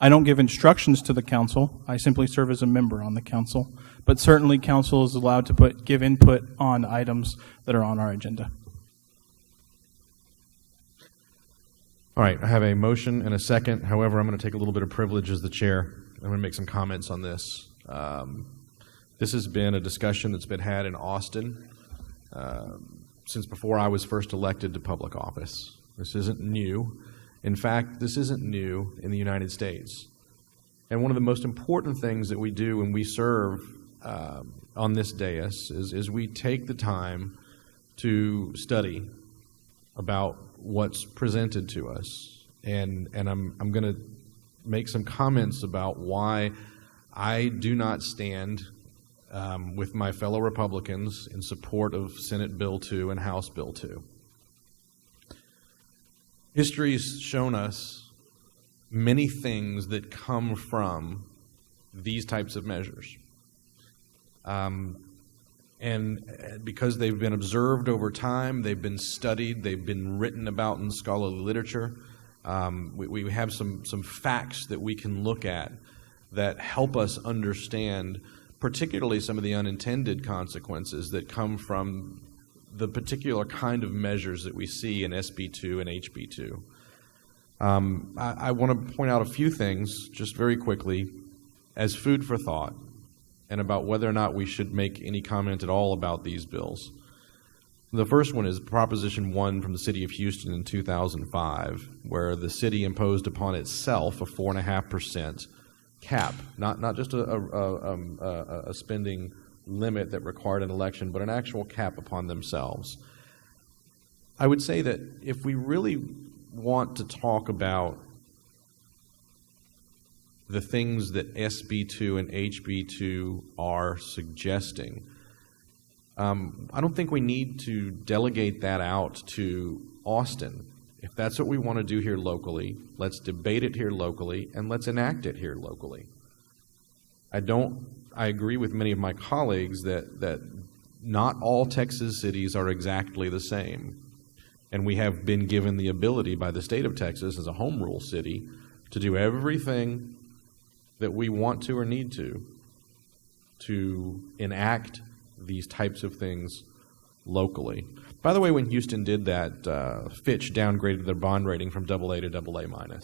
I don't give instructions to the council. I simply serve as a member on the council. But certainly council is allowed to give input on items that are on our agenda. All right, I have a motion and a second. However, I'm going to take a little bit of privilege as the chair. I'm going to make some comments on this. This has been a discussion that's been had in Austin since before I was first elected to public office. This isn't new. In fact, this isn't new in the United States. And one of the most important things that we do when we serve on this dais is we take the time to study about what's presented to us. And I'm going to make some comments about why I do not stand with my fellow Republicans in support of Senate Bill 2 and House Bill 2. History's shown us many things that come from these types of measures. And because they've been observed over time, they've been studied, they've been written about in scholarly literature, we have some facts that we can look at that help us understand particularly some of the unintended consequences that come from the particular kind of measures that we see in SB 2 and HB 2. I want to point out a few things just very quickly as food for thought and about whether or not we should make any comment at all about these bills. The first one is Proposition 1 from the City of Houston in 2005, where the city imposed upon itself a 4.5% cap, not just a spending limit that required an election, but an actual cap upon themselves. I would say that if we really want to talk about the things that SB 2 and HB 2 are suggesting, I don't think we need to delegate that out to Austin. If that's what we want to do here locally, let's debate it here locally, and let's enact it here locally. I agree with many of my colleagues that not all Texas cities are exactly the same. And we have been given the ability by the state of Texas as a home rule city to do everything that we want to or need to enact these types of things locally. By the way, when Houston did that, Fitch downgraded their bond rating from AA to AA-,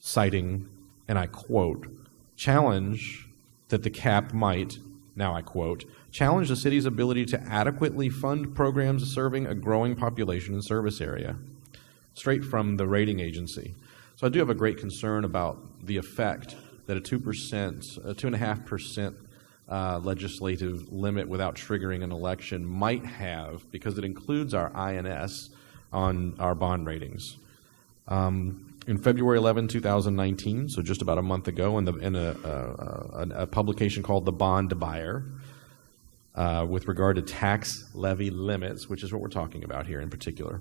citing, and I quote, challenge that the cap might, now I quote, challenge the city's ability to adequately fund programs serving a growing population and service area. Straight from the rating agency. So I do have a great concern about the effect that a 2.5% legislative limit without triggering an election might have, because it includes our INS on our bond ratings. In February 11, 2019, so just about a month ago, in a publication called The Bond Buyer, with regard to tax levy limits, which is what we're talking about here in particular,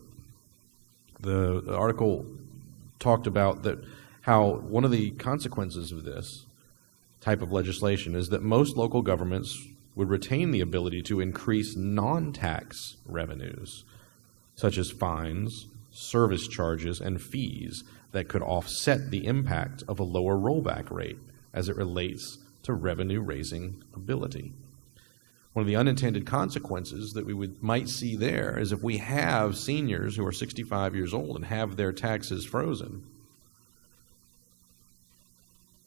the article talked about that how one of the consequences of this type of legislation is that most local governments would retain the ability to increase non-tax revenues, such as fines, service charges, and fees that could offset the impact of a lower rollback rate as it relates to revenue-raising ability. One of the unintended consequences that we might see there is if we have seniors who are 65 years old and have their taxes frozen,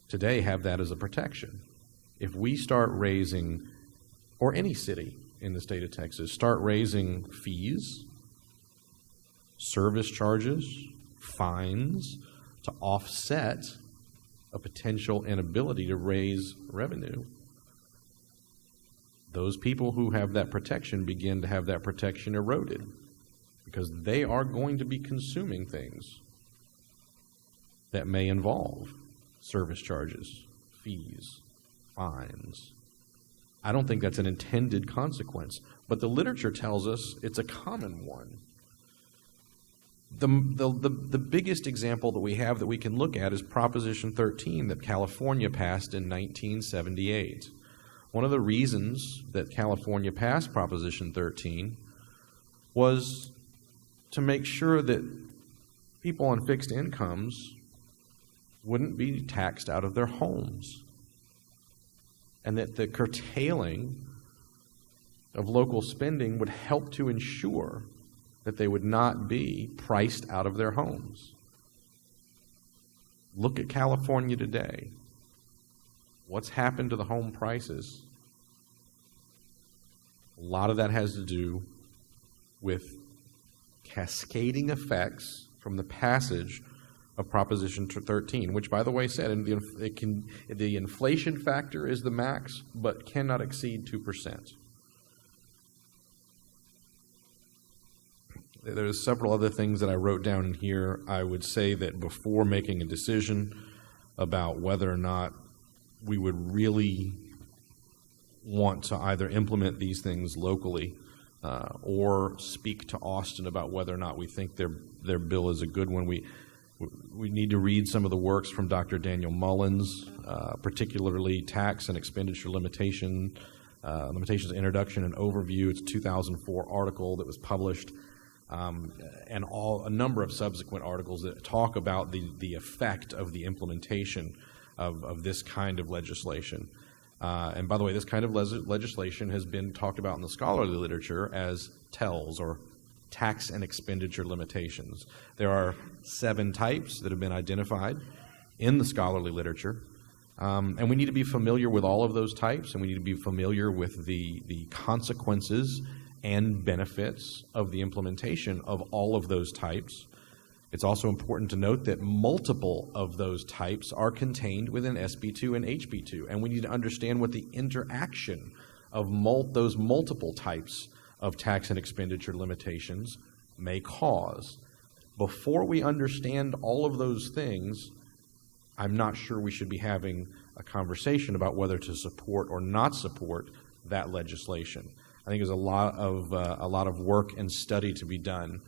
today have that as a protection. If we start raising, or any city in the state of Texas, start raising fees, service charges, fines to offset a potential inability to raise revenue, those people who have that protection begin to have that protection eroded because they are going to be consuming things that may involve service charges, fees, fines. I don't think that's an intended consequence, but the literature tells us it's a common one. The biggest example that we have that we can look at is Proposition 13 that California passed in 1978. One of the reasons that California passed Proposition 13 was to make sure that people on fixed incomes wouldn't be taxed out of their homes, and that the curtailing of local spending would help to ensure that they would not be priced out of their homes. Look at California today. What's happened to the home prices? A lot of that has to do with cascading effects from the passage of Proposition 13, which, by the way, said the inflation factor is the max, but cannot exceed 2%. There's several other things that I wrote down in here. I would say that before making a decision about whether or not we would really want to either implement these things locally or speak to Austin about whether or not we think their bill is a good one, we need to read some of the works from Dr. Daniel Mullins, particularly Tax and Expenditure Limitations, Introduction and Overview. It's a 2004 article that was published, and a number of subsequent articles that talk about the effect of the implementation of this kind of legislation. And by the way, this kind of legislation has been talked about in the scholarly literature as TELS, or tax and expenditure limitations. There are 7 types that have been identified in the scholarly literature, and we need to be familiar with all of those types, and we need to be familiar with the consequences and benefits of the implementation of all of those types. It's also important to note that multiple of those types are contained within SB2 and HB2, and we need to understand what the interaction of those multiple types of tax and expenditure limitations may cause. Before we understand all of those things, I'm not sure we should be having a conversation about whether to support or not support that legislation. I think there's a lot of work and study to be done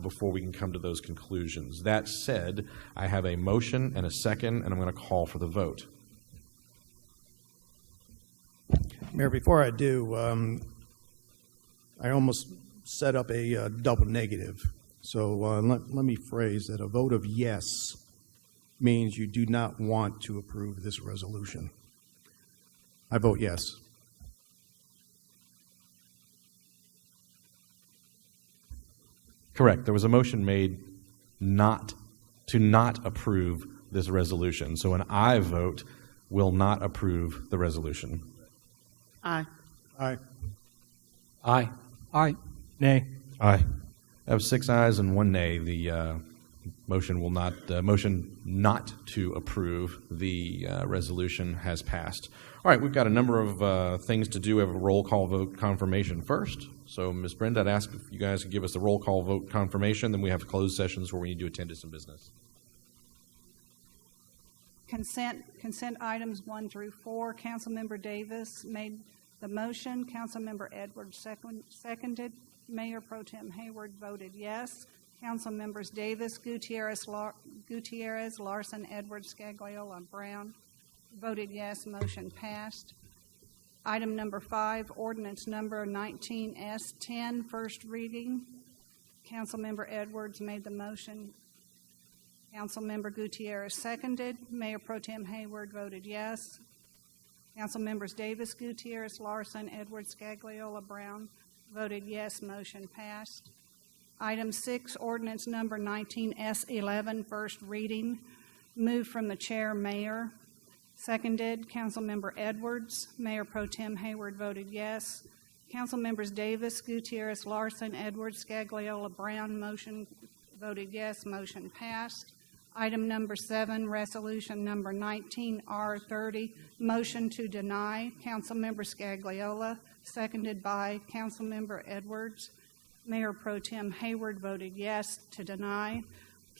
before we can come to those conclusions. That said, I have a motion and a second, and I'm going to call for the vote. Mayor, before I do, I almost set up a double negative. So let me phrase that a vote of yes means you do not want to approve this resolution. I vote yes. Correct. There was a motion made to not approve this resolution. So an aye vote will not approve the resolution. Aye. Aye. Aye. Aye. Nay. Aye. I have 6 ayes and 1 nay. The motion not to approve the resolution has passed. All right, we've got a number of things to do. We have a roll call vote confirmation first. So, Ms. Brenda, I'd ask if you guys could give us the roll call vote confirmation. Then we have closed sessions where we need to attend to some business. Consent items 1 through 4. Councilmember Davis made the motion. Councilmember Edwards seconded. Mayor Pro Tem Hayward voted yes. Council members Davis, Gutierrez, Larson, Edwards, Scagliola, Brown voted yes. Motion passed. Item number 5, ordinance number 19S10, first reading. Councilmember Edwards made the motion. Councilmember Gutierrez seconded. Mayor Pro Tem Hayward voted yes. Council members Davis, Gutierrez, Larson, Edwards, Scagliola, Brown voted yes. Motion passed. Item 6, ordinance number 19S11, first reading. Moved from the chair, Mayor. Seconded, Councilmember Edwards. Mayor Pro Tem Hayward voted yes. Council members Davis, Gutierrez, Larson, Edwards, Scagliola, Brown voted yes. Motion passed. Item number 7, resolution number 19R30, motion to deny. Councilmember Scagliola, seconded by Councilmember Edwards. Mayor Pro Tem Hayward voted yes to deny.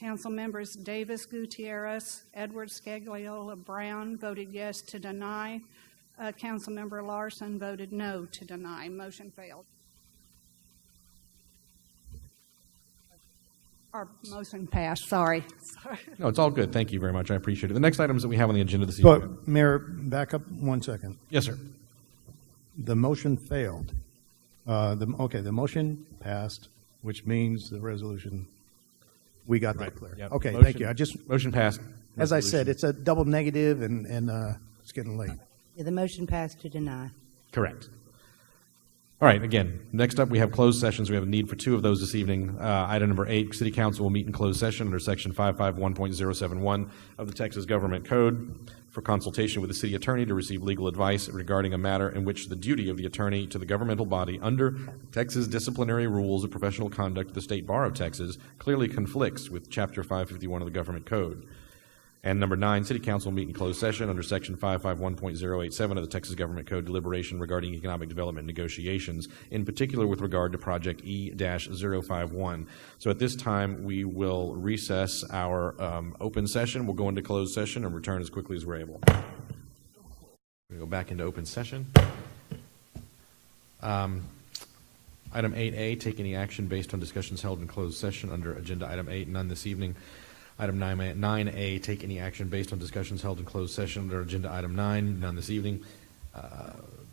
Council members Davis, Gutierrez, Edwards, Scagliola, Brown voted yes to deny. Councilmember Larson voted no to deny. Motion failed. Our motion passed. Sorry. No, it's all good. Thank you very much. I appreciate it. The next items that we have on the agenda this evening. But, Mayor, back up 1 second. Yes, sir. The motion failed. The motion passed, which means the resolution, we got that clear. Yep. Okay, Motion, thank you. motion passed. As I said, it's a double negative, and it's getting late. Yeah, the motion passed to deny. Correct. All right, again, next up we have closed sessions. We have a need for 2 of those this evening. Item number 8, City Council will meet in closed session under Section 551.071 of the Texas Government Code for consultation with the city attorney to receive legal advice regarding a matter in which the duty of the attorney to the governmental body under Texas disciplinary rules of professional conduct of the State Bar of Texas clearly conflicts with Chapter 551 of the Government Code. And number 9, City Council will meet in closed session under Section 551.087 of the Texas Government Code deliberation regarding economic development negotiations, in particular with regard to Project E-051. So at this time, we will recess our open session. We'll go into closed session and return as quickly as we're able. We'll go back into open session. Item 8A, take any action based on discussions held in closed session under Agenda Item 8, none this evening. Item 9A, take any action based on discussions held in closed session under Agenda Item 9, none this evening.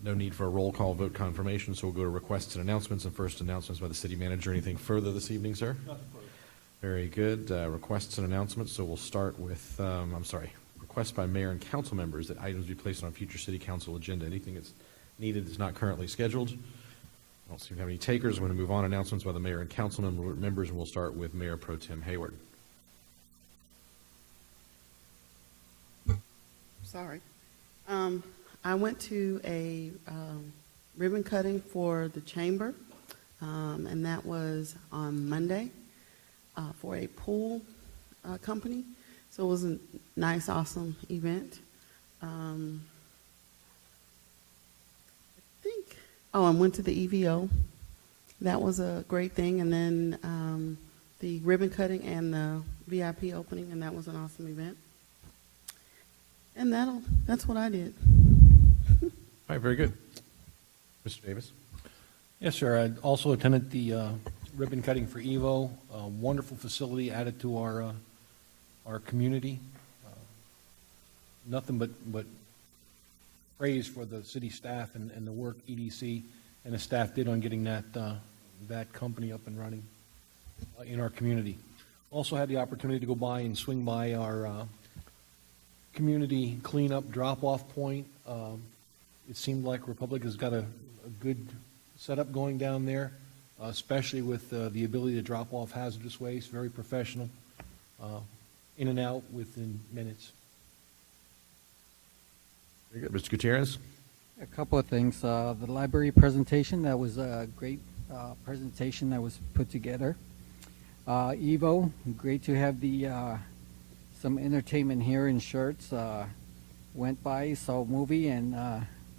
No need for a roll call vote confirmation, so we'll go to requests and announcements. And first, announcements by the city manager. Anything further this evening, sir? Nothing further. Very good. Requests and announcements. So we'll start with, requests by mayor and council members that items be placed on a future city council agenda. Anything that's needed is not currently scheduled. I don't seem to have any takers. I'm going to move on. Announcements by the mayor and council members, and we'll start with Mayor Pro Tem Hayward. Sorry. I went to a ribbon cutting for the chamber, and that was on Monday for a pool company. So it was a nice, awesome event. I went to the EVO. That was a great thing. And then the ribbon cutting and the VIP opening, and that was an awesome event. And that's what I did. All right, very good. Mr. Davis. Yes, sir. I also attended the ribbon cutting for Evo, a wonderful facility added to our community. Nothing but praise for the city staff and the work EDC and the staff did on getting that company up and running in our community. Also had the opportunity to go by and swing by our community cleanup drop-off point. It seemed like Republic has got a good setup going down there, especially with the ability to drop off hazardous waste, very professional, in and out within minutes. Very good. Mr. Gutierrez? A couple of things. The library presentation, that was a great presentation that was put together. Evo, great to have the some entertainment here in Schertz. Went by, saw a movie, and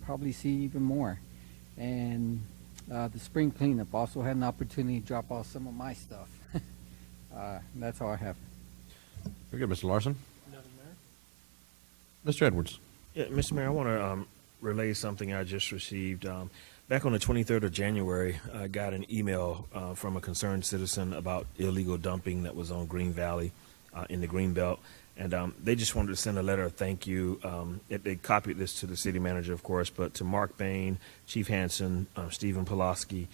probably see even more. And the spring cleanup, also had an opportunity to drop off some of my stuff. That's all I have. Very good. Mr. Larson? Mr. Edwards? Yeah, Mr. Mayor, I want to relay something I just received. Back on the 23rd of January, I got an email from a concerned citizen about illegal dumping that was on Green Valley in the Greenbelt. And they just wanted to send a letter of thank you. They copied this to the city manager, of course, but to Mark Bain, Chief Hansen, Stephen Pulaski,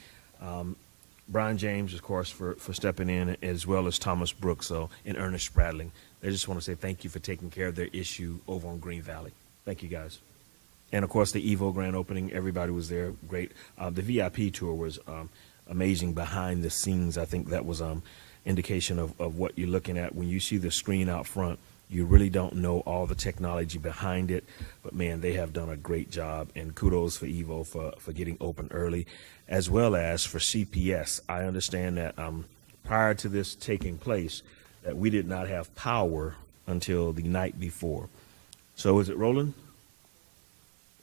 Brian James, of course, for stepping in, as well as Thomas Brooks and Ernest Spradling. They just want to say thank you for taking care of their issue over on Green Valley. Thank you, guys. And, of course, the Evo grand opening, everybody was there. Great. The VIP tour was amazing behind the scenes. I think that was indication of what you're looking at. When you see the screen out front, you really don't know all the technology behind it. But, man, they have done a great job. And kudos for Evo for getting open early, as well as for CPS. I understand that prior to this taking place, that we did not have power until the night before. So is it Roland?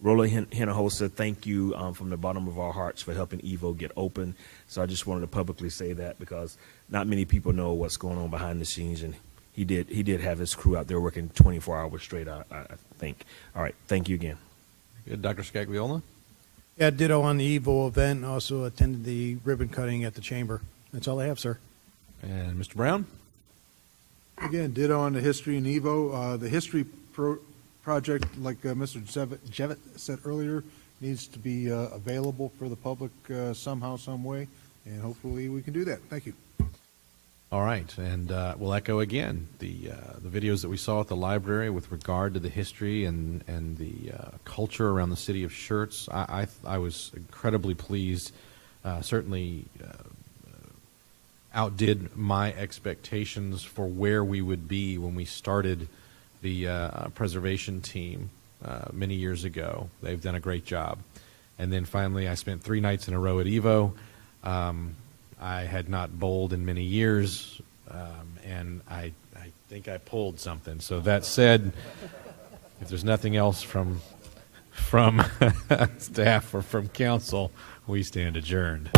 Roland Hinojosa, thank you from the bottom of our hearts for helping Evo get open. So I just wanted to publicly say that because not many people know what's going on behind the scenes, and he did have his crew out there working 24 hours straight, I think. All right, thank you again. Good. Dr. Scagliola? Yeah, ditto on the Evo event. Also attended the ribbon cutting at the chamber. That's all I have, sir. And Mr. Brown? Again, ditto on the history and Evo. The history project, like Mr. Jevitt said earlier, needs to be available for the public somehow, some way, and hopefully we can do that. Thank you. All right, and we'll echo again the videos that we saw at the library with regard to the history and the culture around the city of Schertz. I was incredibly pleased. Certainly outdid my expectations for where we would be when we started the preservation team many years ago. They've done a great job. And then finally, I spent 3 nights in a row at Evo. I had not bowled in many years, and I think I pulled something. So that said, if there's nothing else from staff or from council, we stand adjourned.